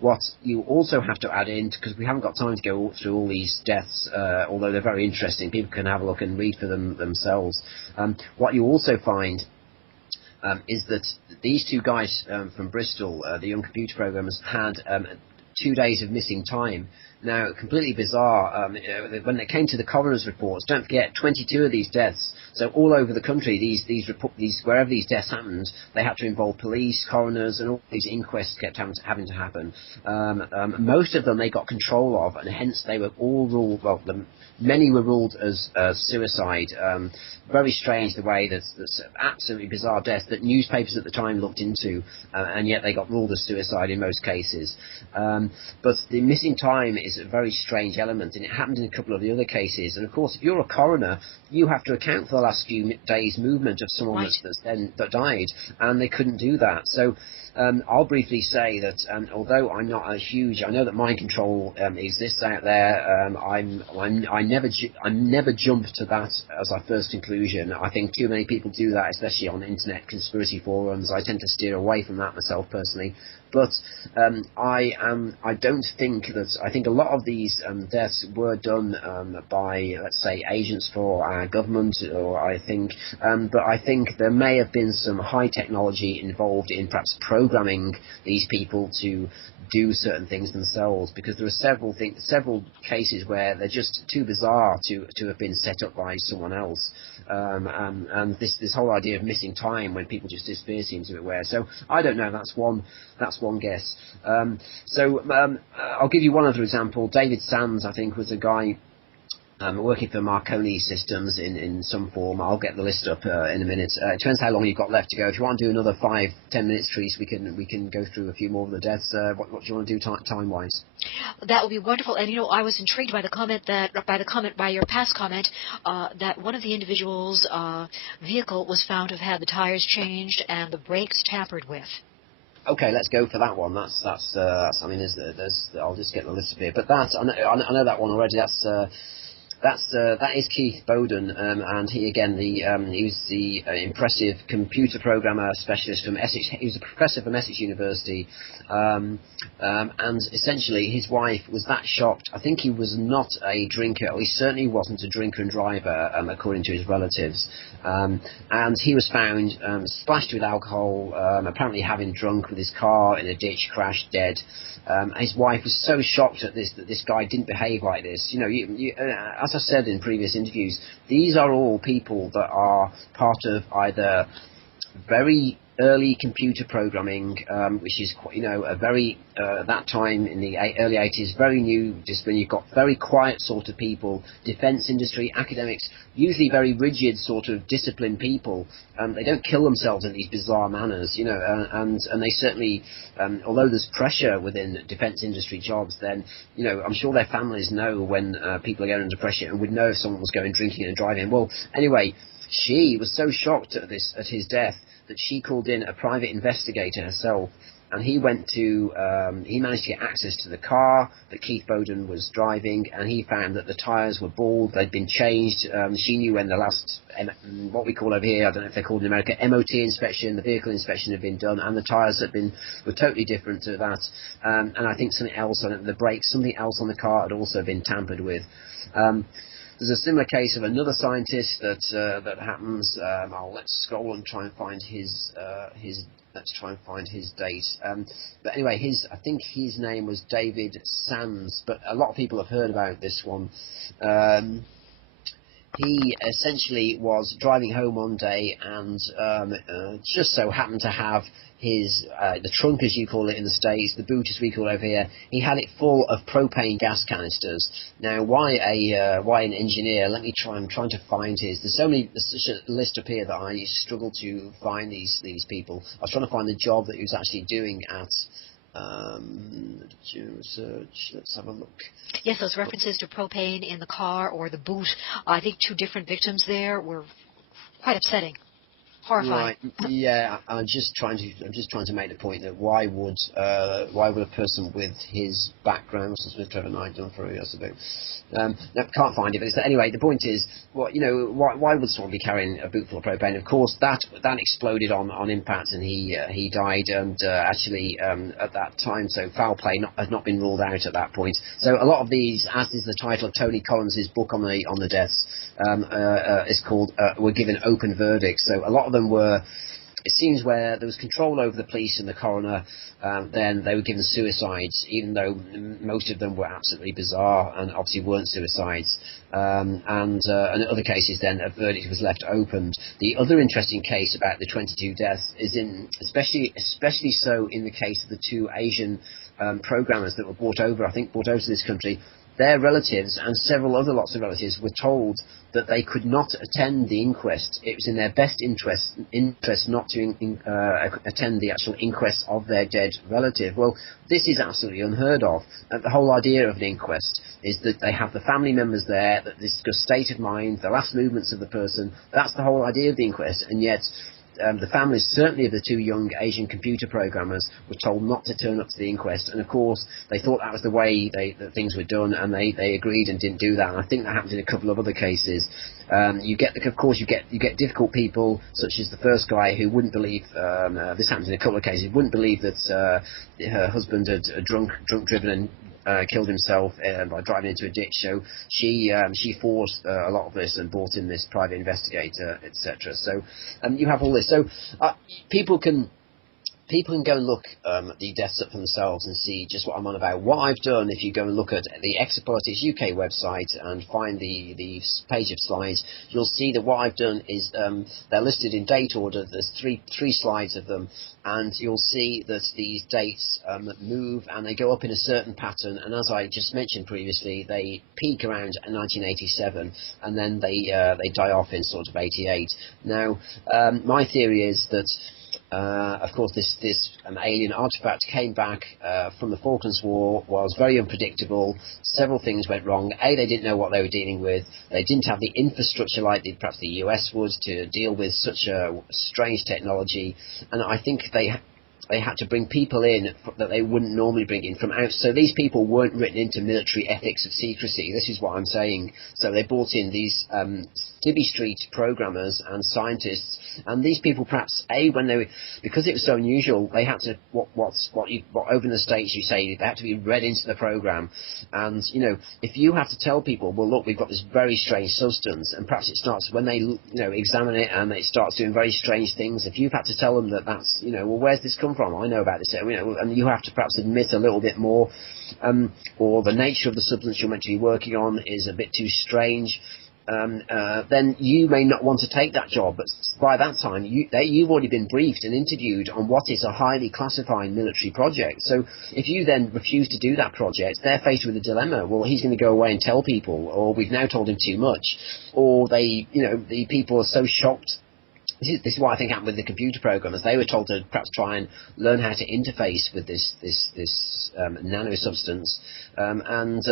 What you also have to add in, because we haven't got time to go through all these deaths, although they're very interesting, people can have a look and read for them themselves. What you also find is that these two guys from Bristol, the young computer programmers, had 2 days of missing time. Now, completely bizarre, when it came to the coroner's reports, don't forget, 22 of these deaths, so all over the country, wherever these deaths happened, they had to involve police, coroners, and all these inquests kept having to happen. Most of them they got control of, and hence they were all ruled, well, many were ruled as suicide. Very strange the way that's absolutely bizarre death that newspapers at the time looked into, and yet they got ruled as suicide in most cases. But the missing time is a very strange element, and it happened in a couple of the other cases. And of course, if you're a coroner, you have to account for the last few days' movement of someone that died, and they couldn't do that. So I'll briefly say that although I'm not I know that mind control exists out there. I never jump to that as our first conclusion. I think too many people do that, especially on internet conspiracy forums. I tend to steer away from that myself personally. But I don't think that. I think a lot of these deaths were done by, let's say, agents for our government, or but I think there may have been some high technology involved in perhaps programming these people to do certain things themselves, because there are several cases where they're just too bizarre to have been set up by someone else. And this whole idea of missing time when people just disappear seems a bit weird. So I don't know. That's one guess. I'll give you one other example. David Sands, I think, was a guy working for Marconi Systems in some form. I'll get the list up in a minute. It depends how long you've got left to go. If you want to do another 5-10 minutes, Therese, we can go through a few more of the deaths. What do you want to do time-wise? That would be wonderful. And I was intrigued by by your past comment that one of the individuals' vehicle was found to have had the tires changed and the brakes tampered with. Okay, let's go for that one. That's I mean, I'll just get the list up here. But I know that one already. That is Keith Bowden, and he was the impressive computer programmer specialist from Essex. He was a professor from Essex University, and essentially his wife was that shocked. I think he was not a drinker, or he certainly wasn't a drinker and driver, according to his relatives. And he was found splashed with alcohol, apparently having drunk with his car in a ditch, crashed dead. His wife was so shocked at this that this guy didn't behave like this. As I said in previous interviews, these are all people that are part of either very early computer programming, which is quite, a very that time in the early 80s, very new discipline. You've got very quiet sort of people, defense industry, academics, usually very rigid sort of disciplined people. They don't kill themselves in these bizarre manners, and they certainly, although there's pressure within defense industry jobs, then I'm sure their families know when people are going under pressure and would know if someone was going drinking and driving. Well, anyway, she was so shocked at his death that she called in a private investigator herself, and he managed to get access to the car that Keith Bowden was driving, and he found that the tyres were bald, they'd been changed. She knew when the last, what we call over here, I don't know if they're called in America, MOT inspection, the vehicle inspection had been done, and the tyres were totally different to that. And I think something else on the brakes, something else on the car had also been tampered with. There's a similar case of another scientist that happens. Let's scroll and try and find his. Let's try and find his date. But anyway, I think his name was David Sands, but a lot of people have heard about this one. He essentially was driving home one day and just so happened to have the trunk, as you call it in the States, the boot as we call it over here, he had it full of propane gas canisters. Now, why an engineer? I'm trying to find his. There's such a list up here that I struggle to find these people. I was trying to find the job that he was actually doing at research. Let's have a look. Yes, those references to propane in the car or the boot. I think 2 different victims there were quite upsetting. Horrifying. Right. Yeah, I'm just trying to make the point that why would a person with his background, Smith, Trevor Knight, John Ferry, no, can't find it. But anyway, the point is, why would someone be carrying a boot full of propane? Of course, that exploded on impact, and he died. And actually, at that time, so foul play had not been ruled out at that point. So a lot of these, as is the title of Tony Collins' book on the deaths, is called were given open verdicts. So a lot of them were, it seems, where there was control over the police and the coroner, then they were given suicides, even though most of them were absolutely bizarre and obviously weren't suicides. And in other cases, then a verdict was left opened. The other interesting case about the 22 deaths is especially so in the case of the 2 Asian programmers that were brought over to this country. Their relatives and lots of relatives were told that they could not attend the inquest. It was in their best interest not to attend the actual inquest of their dead relative. Well, this is absolutely unheard of. The whole idea of an inquest is that they have the family members there, that discuss state of mind, the last movements of the person. That's the whole idea of the inquest, and yet the families, certainly of the 2 young Asian computer programmers, were told not to turn up to the inquest, and of course they thought that was the way that things were done, and they agreed and didn't do that. And I think that happened in a couple of other cases. You get difficult people, such as the first guy who wouldn't believe. This happened in a couple of cases. Wouldn't believe that her husband had drunk driven and killed himself by driving into a ditch. So she forced a lot of this and brought in this private investigator, etc. So you have all this. So people can go and look at the deaths up for themselves and see just what I'm on about. What I've done, if you go and look at the Geopolitics UK website and find the page of slides, you'll see that what I've done is they're listed in date order. There's three slides of them, and you'll see that these dates move and they go up in a certain pattern. And as I just mentioned previously, they peak around 1987 and then they die off in sort of 88. Now, my theory is that of course, this alien artifact came back from the Falklands War, was very unpredictable. Several things went wrong. They didn't know what they were dealing with. They didn't have the infrastructure like perhaps the US would to deal with such a strange technology. And I think they had to bring people in that they wouldn't normally bring in from out. So these people weren't written into military ethics of secrecy. This is what I'm saying. So they brought in these Civvy Street programmers and scientists, and these people perhaps because it was so unusual, they had to what over in the States you say they had to be read into the program. And if you have to tell people, well, look, we've got this very strange substance, and perhaps it starts when they examine it and it starts doing very strange things. If you've had to tell them that's well, where's this come from? I know about this, and you have to perhaps admit a little bit more, or the nature of the substance you're meant to be working on is a bit too strange. then you may not want to take that job. But by that time, you've already been briefed and interviewed on what is a highly classified military project. So if you then refuse to do that project, they're faced with a dilemma. Well, he's going to go away and tell people, or we've now told him too much, or the people are so shocked. This is what I think happened with the computer programmers. They were told to perhaps try and learn how to interface with this nano substance, and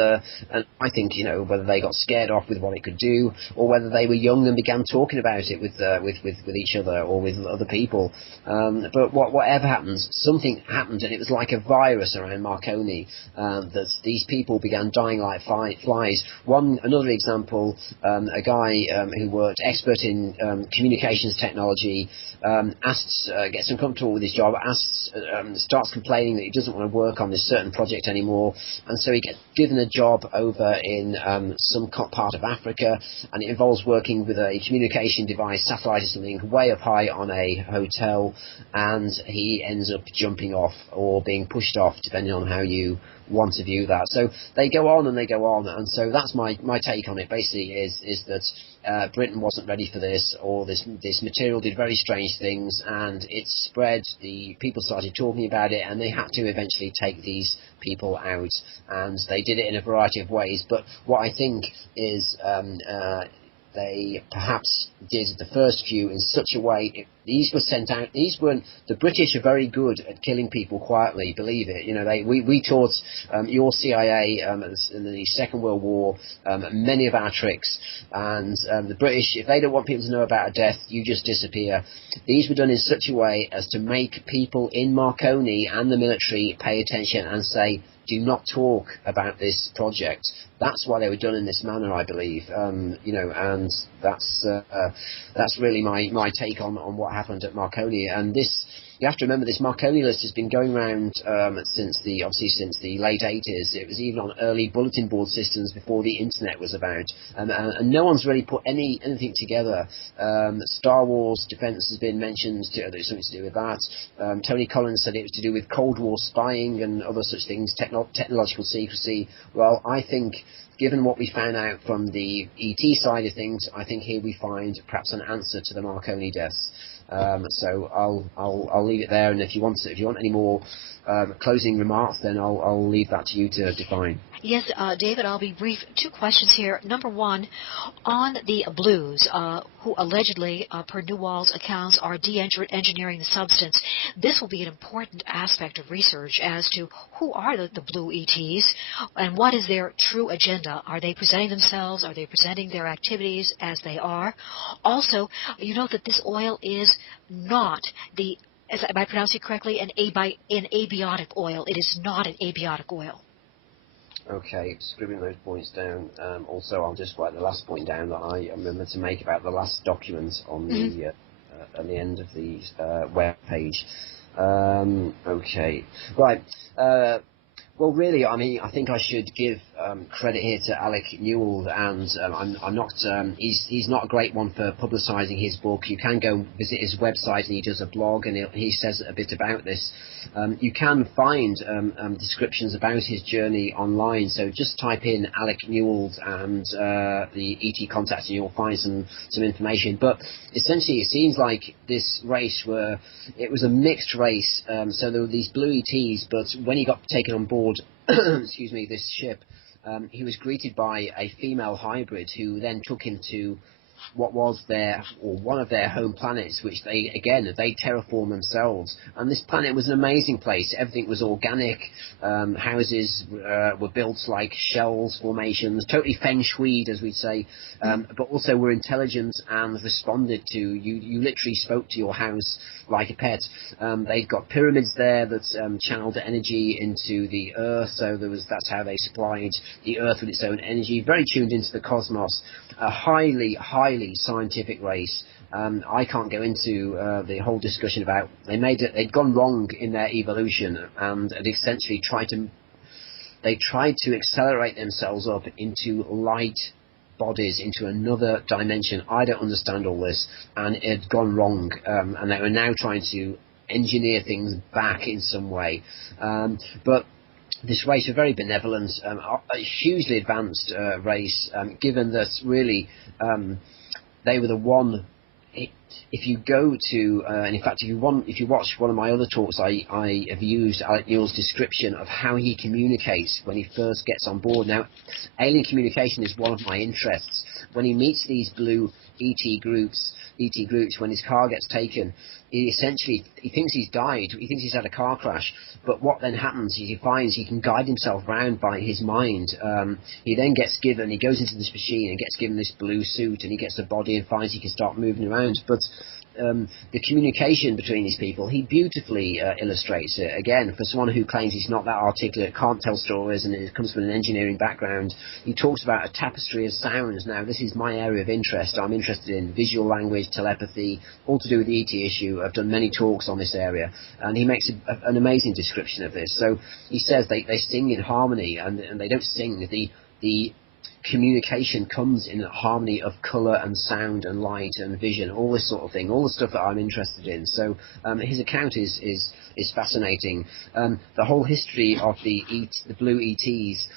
I think whether they got scared off with what it could do, or whether they were young and began talking about it with each other or with other people. But whatever happens, something happened, and it was like a virus around Marconi, that these people began dying like flies. Another example, a guy who worked expert in communications technology. Gets uncomfortable with his job, starts complaining that he doesn't want to work on this certain project anymore, and so he gets given a job over in some part of Africa, and it involves working with a communication device, satellite or something, way up high on a hotel, and he ends up jumping off or being pushed off, depending on how you want to view that. So they go on and they go on, and so that's my take on it. Basically, is that Britain wasn't ready for this, or this material did very strange things, and it spread. The people started talking about it, and they had to eventually take these people out, and they did it in a variety of ways. But what I think is they perhaps did the first few in such a way. These were sent out. The British are very good at killing people quietly. Believe it. We taught your CIA in the Second World War many of our tricks, and the British, if they don't want people to know about a death, you just disappear. These were done in such a way as to make people in Marconi and the military pay attention and say, do not talk about this project. That's why they were done in this manner, I believe. And that's really my take on what happened at Marconi. And this, you have to remember, this Marconi list has been going around since the late 80s. It was even on early bulletin board systems before the internet was about, and no one's really put anything together. Star Wars defense has been mentioned. There's something to do with that. Tony Collins said it was to do with Cold War spying and other such things, technological secrecy. Well, I think, given what we found out from the ET side of things, I think here we find perhaps an answer to the Marconi deaths. So I'll leave it there, and if you want any more closing remarks, then I'll leave that to you to define. Yes, David, I'll be brief. Two questions here. Number one, on the Blues, who allegedly, per Newald's accounts, are de-engineering the substance. This will be an important aspect of research as to who are the Blue ETs and what is their true agenda. Are they presenting themselves? Are they presenting their activities as they are? Also, you know that this oil is not am I pronouncing it correctly, an abiotic oil. It is not an abiotic oil. Okay, scribbling those points down. Also, I'll just write the last point down that I remember to make about the last document on the at the end of the web page. Okay, right. Well, really, I mean, I think I should give credit here to Alec Newald, and I'm not. He's not a great one for publicising his book. You can go and visit his website, and he does a blog, and he says a bit about this. You can find descriptions about his journey online. So just type in Alec Newald and the ET contacts, and you'll find some information. But essentially, it seems like this race it was a mixed race. So there were these blue ETs, but when he got taken on board, excuse me, this ship, he was greeted by a female hybrid who then took him to what was one of their home planets, which they terraformed themselves. And this planet was an amazing place. Everything was organic. Houses were built like shells formations, totally feng shuied, as we'd say, but also were intelligent and responded to you. You literally spoke to your house like a pet. They've got pyramids there that channeled energy into the Earth, so that's how they supplied the Earth with its own energy. Very tuned into the cosmos. A highly scientific race. I can't go into the whole discussion about they'd gone wrong in their evolution, and had essentially tried to accelerate themselves up into light bodies, into another dimension. I don't understand all this, and it had gone wrong, and they were now trying to engineer things back in some way. But this race, a very benevolent, a hugely advanced race, given that really they were the one. If you go to, and in fact, if you watch one of my other talks, I have used Alec Newell's description of how he communicates when he first gets on board. Now, alien communication is one of my interests. When he meets these blue ET groups, when his car gets taken, he thinks he's died. He thinks he's had a car crash. But what then happens is he finds he can guide himself around by his mind. He then he goes into this machine and gets given this blue suit, and he gets a body and finds he can start moving around. But the communication between these people, he beautifully illustrates it. Again, for someone who claims he's not that articulate, can't tell stories, and it comes from an engineering background, he talks about a tapestry of sounds. Now, this is my area of interest. I'm interested in visual language, telepathy, all to do with the ET issue. I've done many talks on this area, and he makes an amazing description of this. So he says they sing in harmony, and they don't sing. The communication comes in a harmony of colour and sound and light and vision, all this sort of thing, all the stuff that I'm interested in. So his account is fascinating. The whole history of the blue ETs,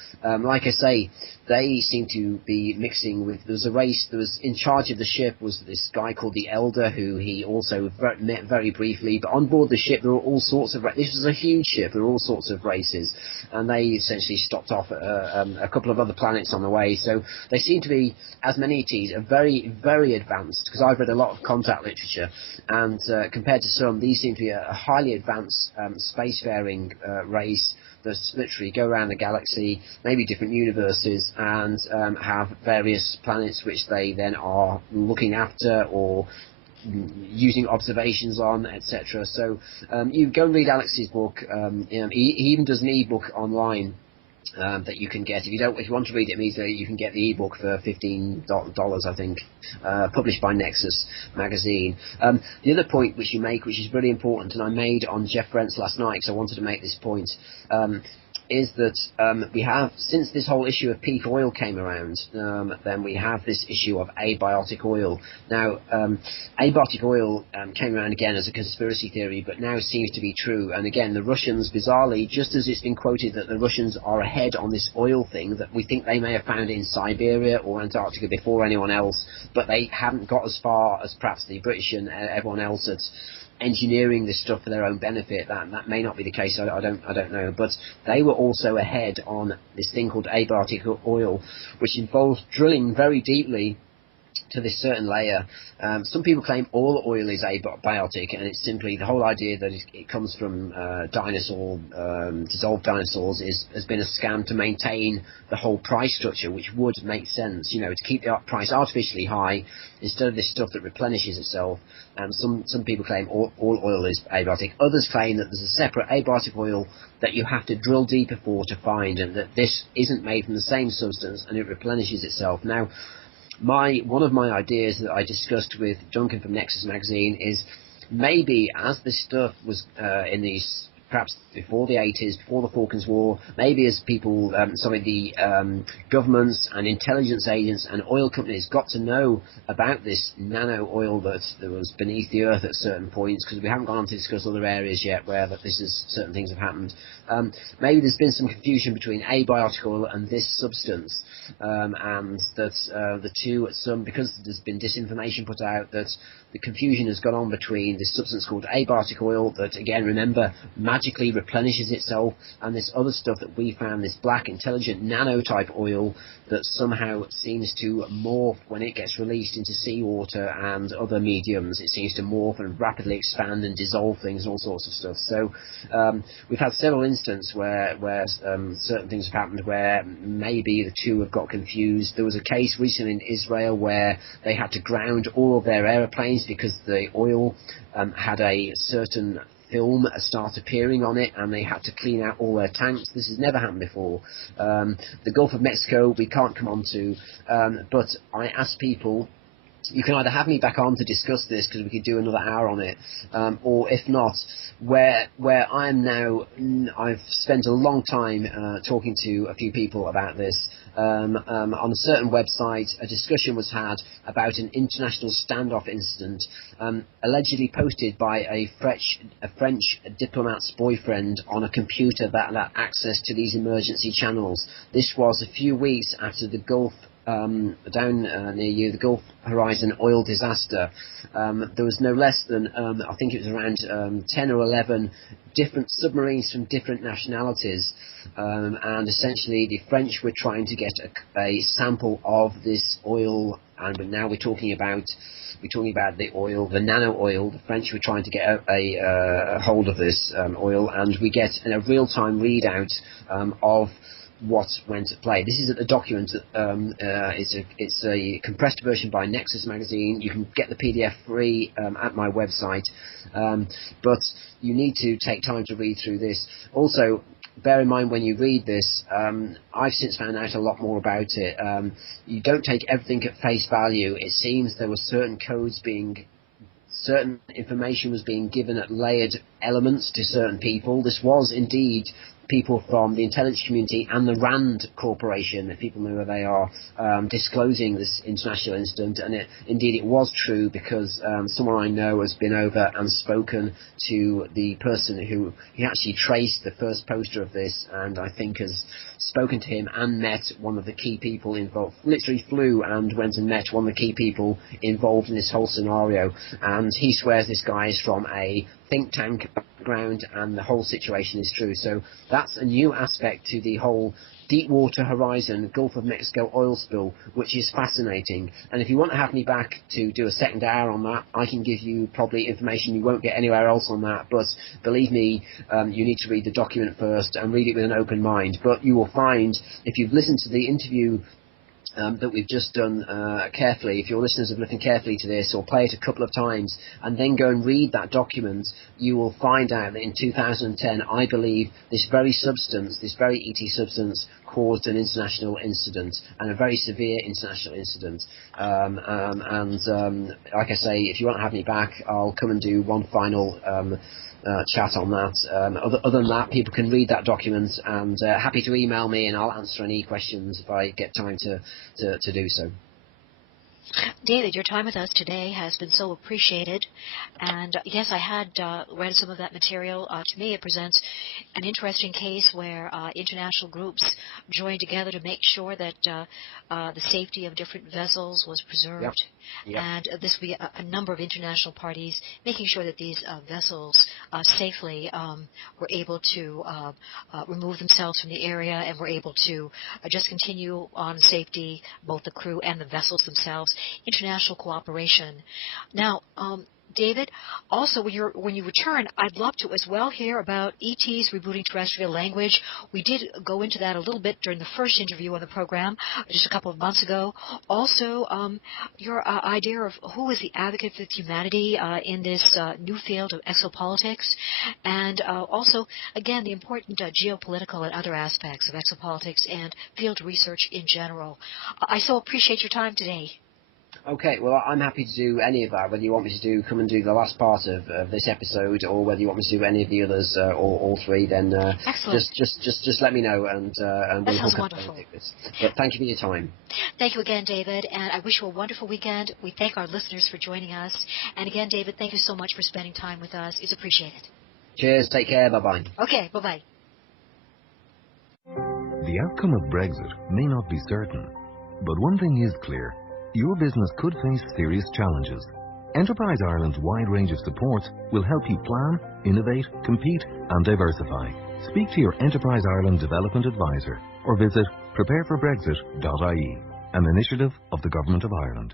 like I say, they seem to be mixing with. There was in charge of the ship was this guy called the Elder, who he also met very briefly. But on board the ship, there were all sorts of. This was a huge ship. There were all sorts of races, and they essentially stopped off at a couple of other planets on the way. So they seem to be, as many ETs, are very, very advanced. Because I've read a lot of contact literature, and compared to some, these seem to be a highly advanced spacefaring race that literally go around the galaxy, maybe different universes, and have various planets which they then are looking after or using observations on, etc. So you go and read Alex's book. He even does an e-book online that you can get. If you want to read it immediately, you can get the ebook for $15, I think, published by Nexus magazine. The other point which you make, which is really important, and I made on Jeff Brent's last night because I wanted to make this point, is that we have, since this whole issue of peak oil came around, then we have this issue of abiotic oil. Now, abiotic oil came around again as a conspiracy theory, but now seems to be true. And again, the Russians, bizarrely, just as it's been quoted that the Russians are ahead on this oil thing, that we think they may have found it in Siberia or Antarctica before anyone else, but they haven't got as far as perhaps the British and everyone else at engineering this stuff for their own benefit. That may not be the case. I don't know. But they were also ahead on this thing called abiotic oil, which involves drilling very deeply to this certain layer. Some people claim all oil is abiotic, and it's simply the whole idea that it comes from dissolved dinosaurs has been a scam to maintain the whole price structure, which would make sense, to keep the price artificially high instead of this stuff that replenishes itself. Some people claim all oil is abiotic. Others claim that there's a separate abiotic oil that you have to drill deeper for to find, and that this isn't made from the same substance and it replenishes itself. Now, one of my ideas that I discussed with Duncan from Nexus magazine is maybe as this stuff was in these, perhaps before the 80s, before the Falklands War, maybe as people, the governments and intelligence agents and oil companies got to know about this nano oil that was beneath the earth at certain points, because we haven't gone on to discuss other areas yet where certain things have happened. Maybe there's been some confusion between abiotic oil and this substance, and that the two, because there's been disinformation put out, that the confusion has gone on between this substance called abiotic oil that, again, remember, magically replenishes itself, and this other stuff that we found, this black intelligent nano-type oil that somehow seems to morph when it gets released into seawater and other mediums. It seems to morph and rapidly expand and dissolve things and all sorts of stuff. So we've had several instances where certain things have happened where maybe the two have got confused. There was a case recently in Israel where they had to ground all of their aeroplanes because the oil had a certain film start appearing on it, and they had to clean out all their tanks. This has never happened before. The Gulf of Mexico we can't come on to, but I asked people you can either have me back on to discuss this, because we could do another hour on it, or if not, where I am now, I've spent a long time talking to a few people about this. On a certain website, a discussion was had about an international standoff incident, allegedly posted by a French diplomat's boyfriend on a computer that had access to these emergency channels. This was a few weeks after the Gulf down near you, the Gulf Horizon oil disaster. There was no less than, I think it was around 10 or 11 different submarines from different nationalities, and essentially the French were trying to get a sample of this oil, and now we're talking about the oil, the nano oil. The French were trying to get a hold of this oil, and we get a real-time readout of what went at play. This is a document. It's a compressed version by Nexus magazine. You can get the PDF free at my website, but you need to take time to read through this. Also, bear in mind when you read this, I've since found out a lot more about it. You don't take everything at face value. It seems there were certain information was being given at layered elements to certain people. This was indeed people from the intelligence community and the RAND Corporation, if people know where they are, disclosing this international incident. And indeed it was true, because someone I know has been over and spoken to the person who he actually traced the first poster of this, and I think has spoken to him and met one of the key people involved, literally flew and went and met one of the key people involved in this whole scenario. And he swears this guy is from a think tank background, and the whole situation is true. So that's a new aspect to the whole Deepwater Horizon Gulf of Mexico oil spill, which is fascinating. And if you want to have me back to do a second hour on that, I can give you probably information you won't get anywhere else on that. But believe me, you need to read the document first and read it with an open mind. But you will find, if you've listened to the interview that we've just done carefully, if your listeners have listened carefully to this, or play it a couple of times and then go and read that document, you will find out that in 2010, I believe this very substance, this very ET substance, caused an international incident, and a very severe international incident. Like I say, if you want to have me back, I'll come and do one final chat on that. Other than that, people can read that document, and happy to email me, and I'll answer any questions if I get time to do so. David, your time with us today has been so appreciated, and yes, I had read some of that material. To me, it presents an interesting case where international groups joined together to make sure that the safety of different vessels was preserved. Yep. And this will be a number of international parties making sure that these vessels safely were able to remove themselves from the area, and were able to just continue on safety, both the crew and the vessels themselves. International cooperation. Now, David, also when you return, I'd love to as well hear about ET's rebooting terrestrial language. We did go into that a little bit during the first interview on the program just a couple of months ago. Also, your idea of who is the advocate for humanity in this new field of exopolitics, and also, again, the important geopolitical and other aspects of exopolitics and field research in general. I so appreciate your time today. Okay, well, I'm happy to do any of that, whether you want me to come and do the last part of this episode, or whether you want me to do any of the others, or all three, then just let me know, and we'll sounds wonderful. This. But thank you for your time. Thank you again, David, and I wish you a wonderful weekend. We thank our listeners for joining us. And again, David, thank you so much for spending time with us. It's appreciated. Cheers, take care, bye-bye. Okay, bye-bye. The outcome of Brexit may not be certain, but one thing is clear. Your business could face serious challenges. Enterprise Ireland's wide range of support will help you plan, innovate, compete and diversify. Speak to your Enterprise Ireland Development Advisor or visit prepareforbrexit.ie, an initiative of the Government of Ireland.